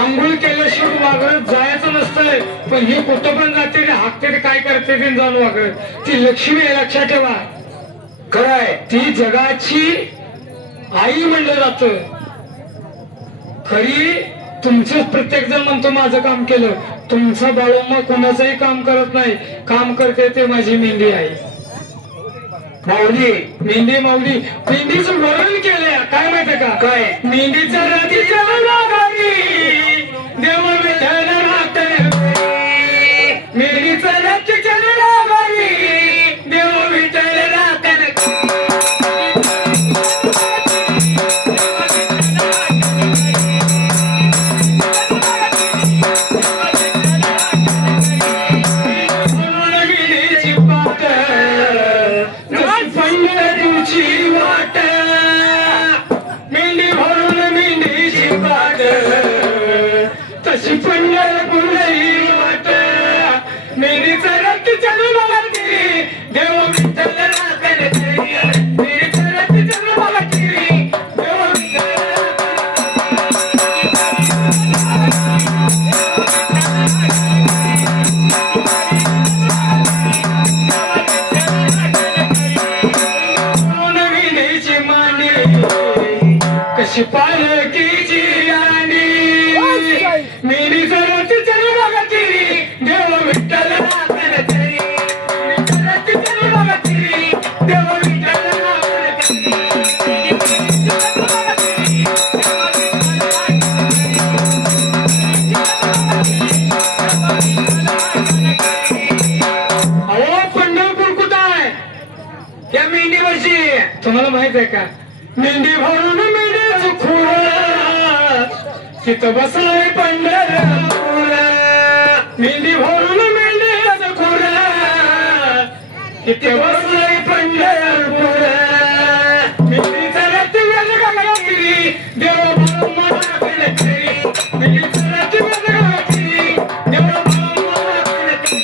आंघोळ केल्याशिवाय वागत जायचं नसतंय. पण ही कुठं पण जाते हाकते काय करते ते जाऊन वागत. ती लक्ष्मी आहे, लक्षात ठेवा. खरंय ती जगाची आई म्हणलं जात. खरी तुमचेच प्रत्येक जण म्हणतो माझं काम केलं. तुमचा बाळूमा कोणाचंही काम करत नाही. काम करते ते माझी मेंढी आहे. माऊली मेंढी माऊली. मेंढीचं वर्णन केलंय काय माहितीये का? काय मेंढीच्या रातीच्या लागारी देव विठ्ठल राहते. मेंढीच्या रातीच्या लागारी देव विठ्ठल राहते. तशी पंढरपुरी वाट मेरीचा रथ चालू बघती देव विठ्ठल राखण करी. मेरीचा रथ चालू बघती देव विठ्ठल विनेची माने कशी पालकीची राणी. मेरी जरत चल बघती देव विठ्ठल राखण करी. जरत चल बघती देव विठ्ठल राखण करी. अहो पंढरपूर कुठं आहे? या मेंढीवरची तुम्हाला माहित आहे का? मेंढी भरून मेंढीच खूळ तिथं बसलाय पंढरपूर. मेंढी भरून मेंढीच खूळ तिथं बसलाय पंढरपूर. मेंढीचा रथ वेगळा फिरी देव बाळूमा राखण करी. मेंढीचा रथ वेगळा फिरी देव बाळूमा राखण करी.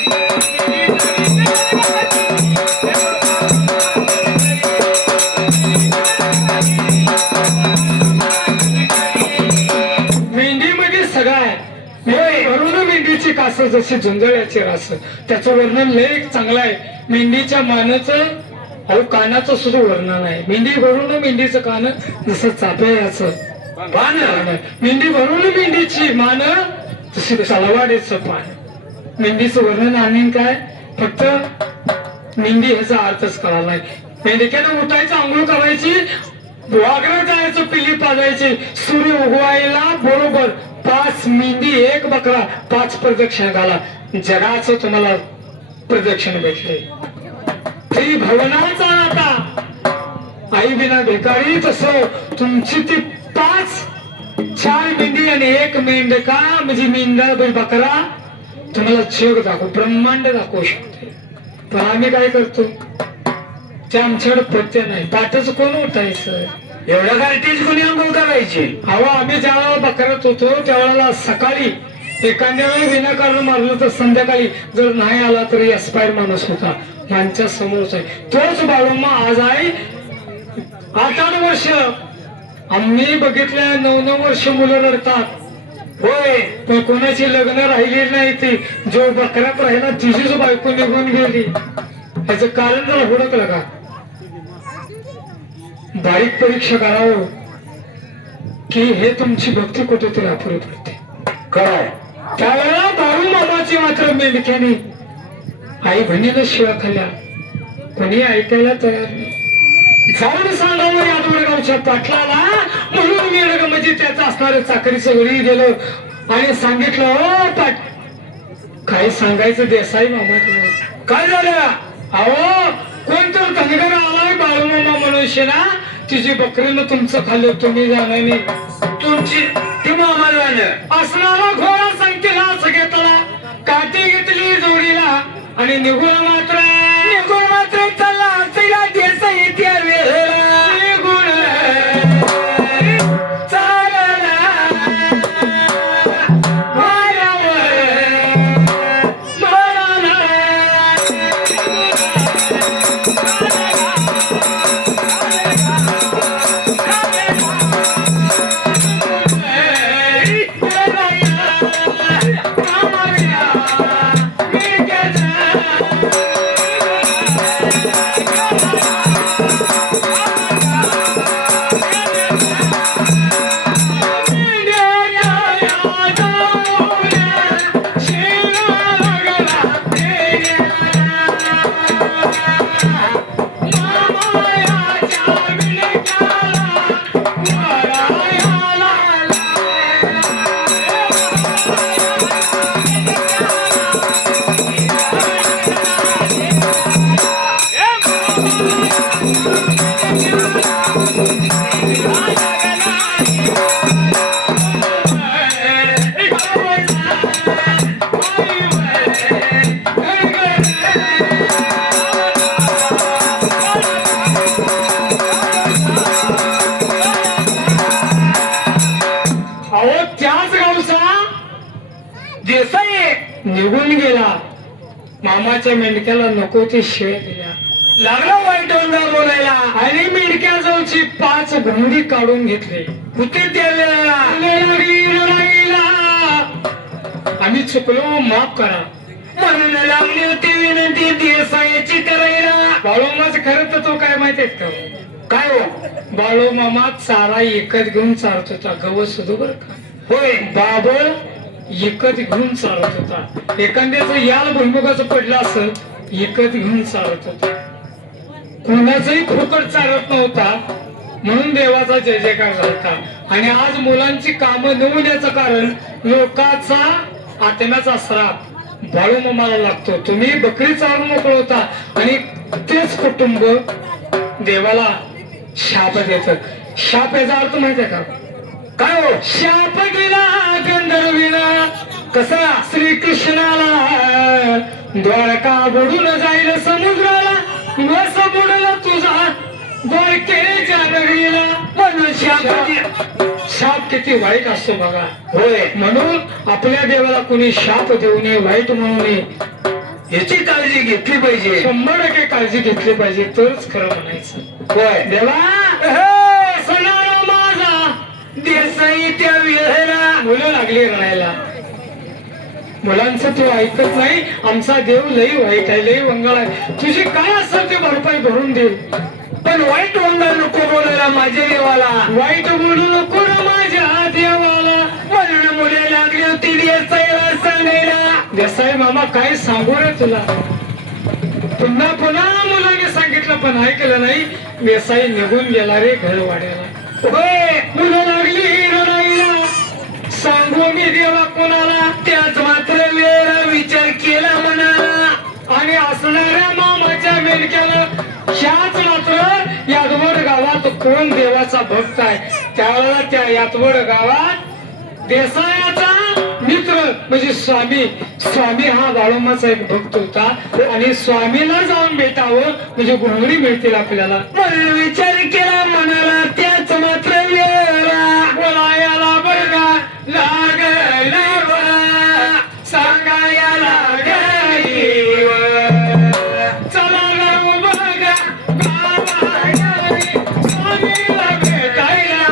मेंढीमध्ये सगळं आहे. भरून मेंढीची कास जशी झुंजळ्याची रास. त्याचं वर्णन लय चांगलं आहे. मेंढीच्या मानाचं अहो कानाचं सुद्धा वर्णन आहे. मेंढी भरून मेंढीचं कान जसं चाफ्याचं पान. मेंढी भरून मेंढीची मान तशी तलवाडीचं पान. मेंढीचं वर्णन आणि काय फक्त मेंढी ह्याचा अर्थच कळाला नाही. मेंढक्यानं उठायचं, आंघोळ करायची, वाघरं जायचं, पिल्ली पाजायची, सूर्य उगवायला बरोबर 5 मेंढी 1 बकरा 5 प्रदक्षिणा घाला. जगाचं तुम्हाला प्रदक्षिण भेटले. त्रिभुवनाचा नाता आई बिना भिकारी, तसं तुमची ती 4 मेंढी आणि 1 मेंढका म्हणजे मेंढा बकरा तुम्हाला जग दाखवू, ब्रह्मांड दाखवू शकते. पण आम्ही काय करतो, ते आमच्याकडे पत्ते नाही. पाठच कोण उठायचं, एवढ्या गारठीच कोणी अंघोळ करायची. हवा आम्ही ज्या वेळेला बकरत होतो त्यावेळेला सकाळी एखाद्या वेळी विनाकारण मारलं तर संध्याकाळी जर नाही आला तरी एक्सपायर माणूस होता माझ्या समोरच आहे. तोच बाळूमा आज आहे. 8-8 वर्ष आम्ही बघितल्या, 9-9 वर्ष मुलं रडतात. होय, पण कोणाची लग्न राहिली नाही. ती जो बकऱ्यात राहिला तिचीच बायको निघून गेली. याच कारण जरा हुडकलं का, बारीक परीक्षा करावं की हे तुमची भक्ती कुठेतरी अपुरी पडते. काय त्यावेळेला बाळू मामाची मात्र मेंढक्याने आई बहिणीला शिव्या खाल्ल्या. कोणी ऐकायला तयार नाही. जाऊन सांगावं यादवडगावच्या पाटलाला, म्हणून मेढग म्हणजे त्याचं असणारं चाकरीचं वळी गेलं आणि सांगितलं, ओ पाट काय सांगायचं देसाई मामा तुम्हाला काय झालं. अहो कोणतर धनगर आलाय बाळूमामा म्हणून शेना, तिची बकरीनं तुमचं खाल्लं, तुम्ही जाणार नाही. तुमची ती मामा जाणं असणारा घोडा संख्येला असं घेतला, काठी घेतली जोडीला आणि निघून मात्र चला तिला देसाई त्या वेळेला निघून चालला निघून गेला. मामाच्या मेंढक्याला नको ते शिव्या दिल्या, लागला वाईट वंगा बोलायला आणि मेंढक्याजवळची 5 घोंगडी काढून घेतले. होते त्या वेळेला आम्ही चुकलो, माफ करा म्हणून लागली होती विनंती देसाईची करायला. बाळूमाच खरं तर तो काय माहितीये का, काय हो. बाळू मामा चारा एकच घेऊन चालत होता, गवत सुद्धा बर का. होय, बाबळ एकच घेऊन चालत होता. एखाद्याचं याल भुईमुगाचं पडलं असं एकच घेऊन चालत होता. कोणाचंही फुकट चालत नव्हता, म्हणून देवाचा जय जयकार झाला. आणि आज मुलांची कामं न होण्याचं कारण लोकांचा आत्म्याचा श्राप बाळू मामाला लागतो. तुम्ही बकरी चालू मोकळ होता आणि तेच कुटुंब देवाला शाप देत. शाप याचा अर्थ माहिती आहे का, काय हो. शाप गेला गंधर्वीला कसा श्रीकृष्णाला, द्वारका बुडून जाईल समुद्राला, वस बुडला तुझा द्वारकेच्या नगरीला. म्हणून शाप किती वाईट असतो बघा. होय, म्हणून आपल्या देवाला कोणी शाप देऊ नये, वाईट म्हणू नये, याची काळजी घेतली पाहिजे. 100% काळजी घेतली पाहिजे, तरच खरं म्हणायचं. होय, देवा सणाला माझा देसाई त्या वेळेला मुलं लागली रडायला. मुलांचं तू ऐकत नाही. आमचा देव लई वाईट आहे, लई वंगाळ आहे. तुझी काय असेल ते भरपाई भरून दे, पण वाईट वंगा नको बोलायला माझ्या देवाला. वाईट बोलू नको ना माझ्या देवाला. म्हणून मुले लागली होती देसाईला सांगायला. देसाई मामा काय सांगू रे तुला. पुन्हा पुन्हा मुलाने सांगितलं पण ऐकलं नाही. देसाई निघून गेला रे घर वाड्याला. होय मुलं लागली रडायला, सांगू मी देवा कोणाला. त्याच मात्र वेळा विचार केला मनाला. आणि असणाऱ्या मामाच्या मेलक्याला ह्याच मात्र यादवड गावात कोण देवाचा भक्त आहे. त्यावेळेला त्या यादवड गावात देसायाचा मित्र म्हणजे स्वामी हा बाळोमाचा एक भक्त होता. आणि स्वामीला जाऊन भेटावं म्हणजे घोंगडी मिळतील आपल्याला. म्हणून विचार केला मनाला. त्याच मात्र वेळा बोलायला बघा लागला सांगायला लागली. चला जाऊ बघा गावाला स्वामीला भेटायला.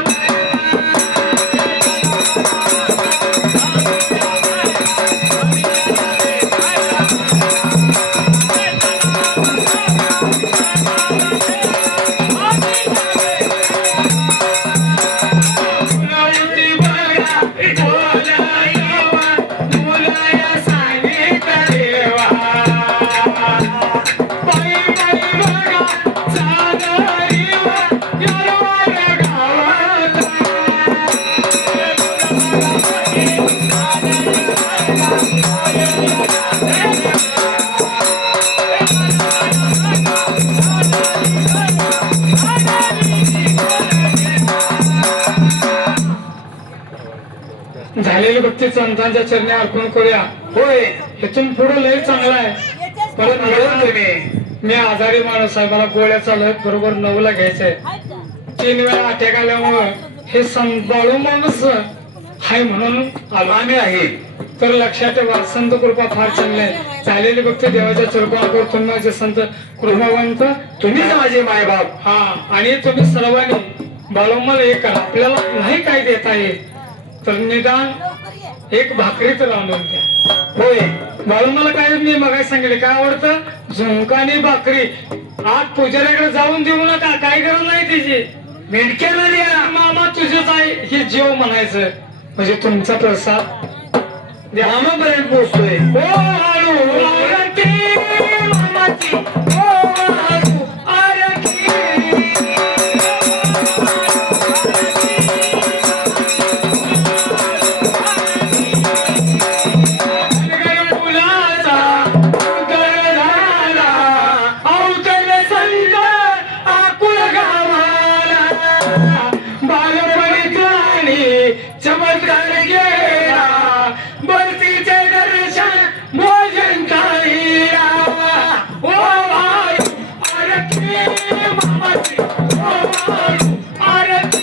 झालेली भक्ती संतांच्या चरणी अर्पण करूया. होय इथून पुढे लय चांगला आहे. परत मिळून मला- तुम्ही मी आजारी माणूस आहे. मला गोळ्या चालू बरोबर 9ला घ्यायचंय. 3 वेळा अटॅक आल्यामुळं हे बाळू माणूस हाय म्हणून आलो. आम्ही आहे. तर लक्षात ठेवा संत कृपा फार चांगली आहे. चालेली भक्ती देवाच्या चरणावर तुम्ही माझे संत कृपावंत. तुम्हीच माझे मायबाप. हा आणि तुम्ही सर्वांनी बाळूमाला एक करा. आपल्याला नाही काय देता येत तर निदान एक भाकरी तर आणून द्या. होय बाळूमाला काय मी मगाशी सांगितले काय आवडतं. झुंकानी भाकरी. आज पुजाऱ्याकडे जाऊन देऊ नका. काय गरज नाही त्याची. मेंढक्याला द्या. मामा तुझेच आहे हे जेव म्हणायचं म्हणजे तुमचा प्रसाद मामापर्यंत पोहोचतोय. हो हळू आरती मामाची. हो हळू आरती. फुलाचा उगल झाला अवतल संत आकुल गावाला. बालपणीत आणि चमत्कार गेला बस्तीचे दर्शन भोजन काढीला. ओ वाळू आरती मामाची. ओ वाळू आरती.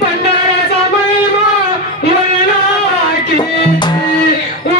भंडाऱ्याचा महिमा वर्णा की. ओ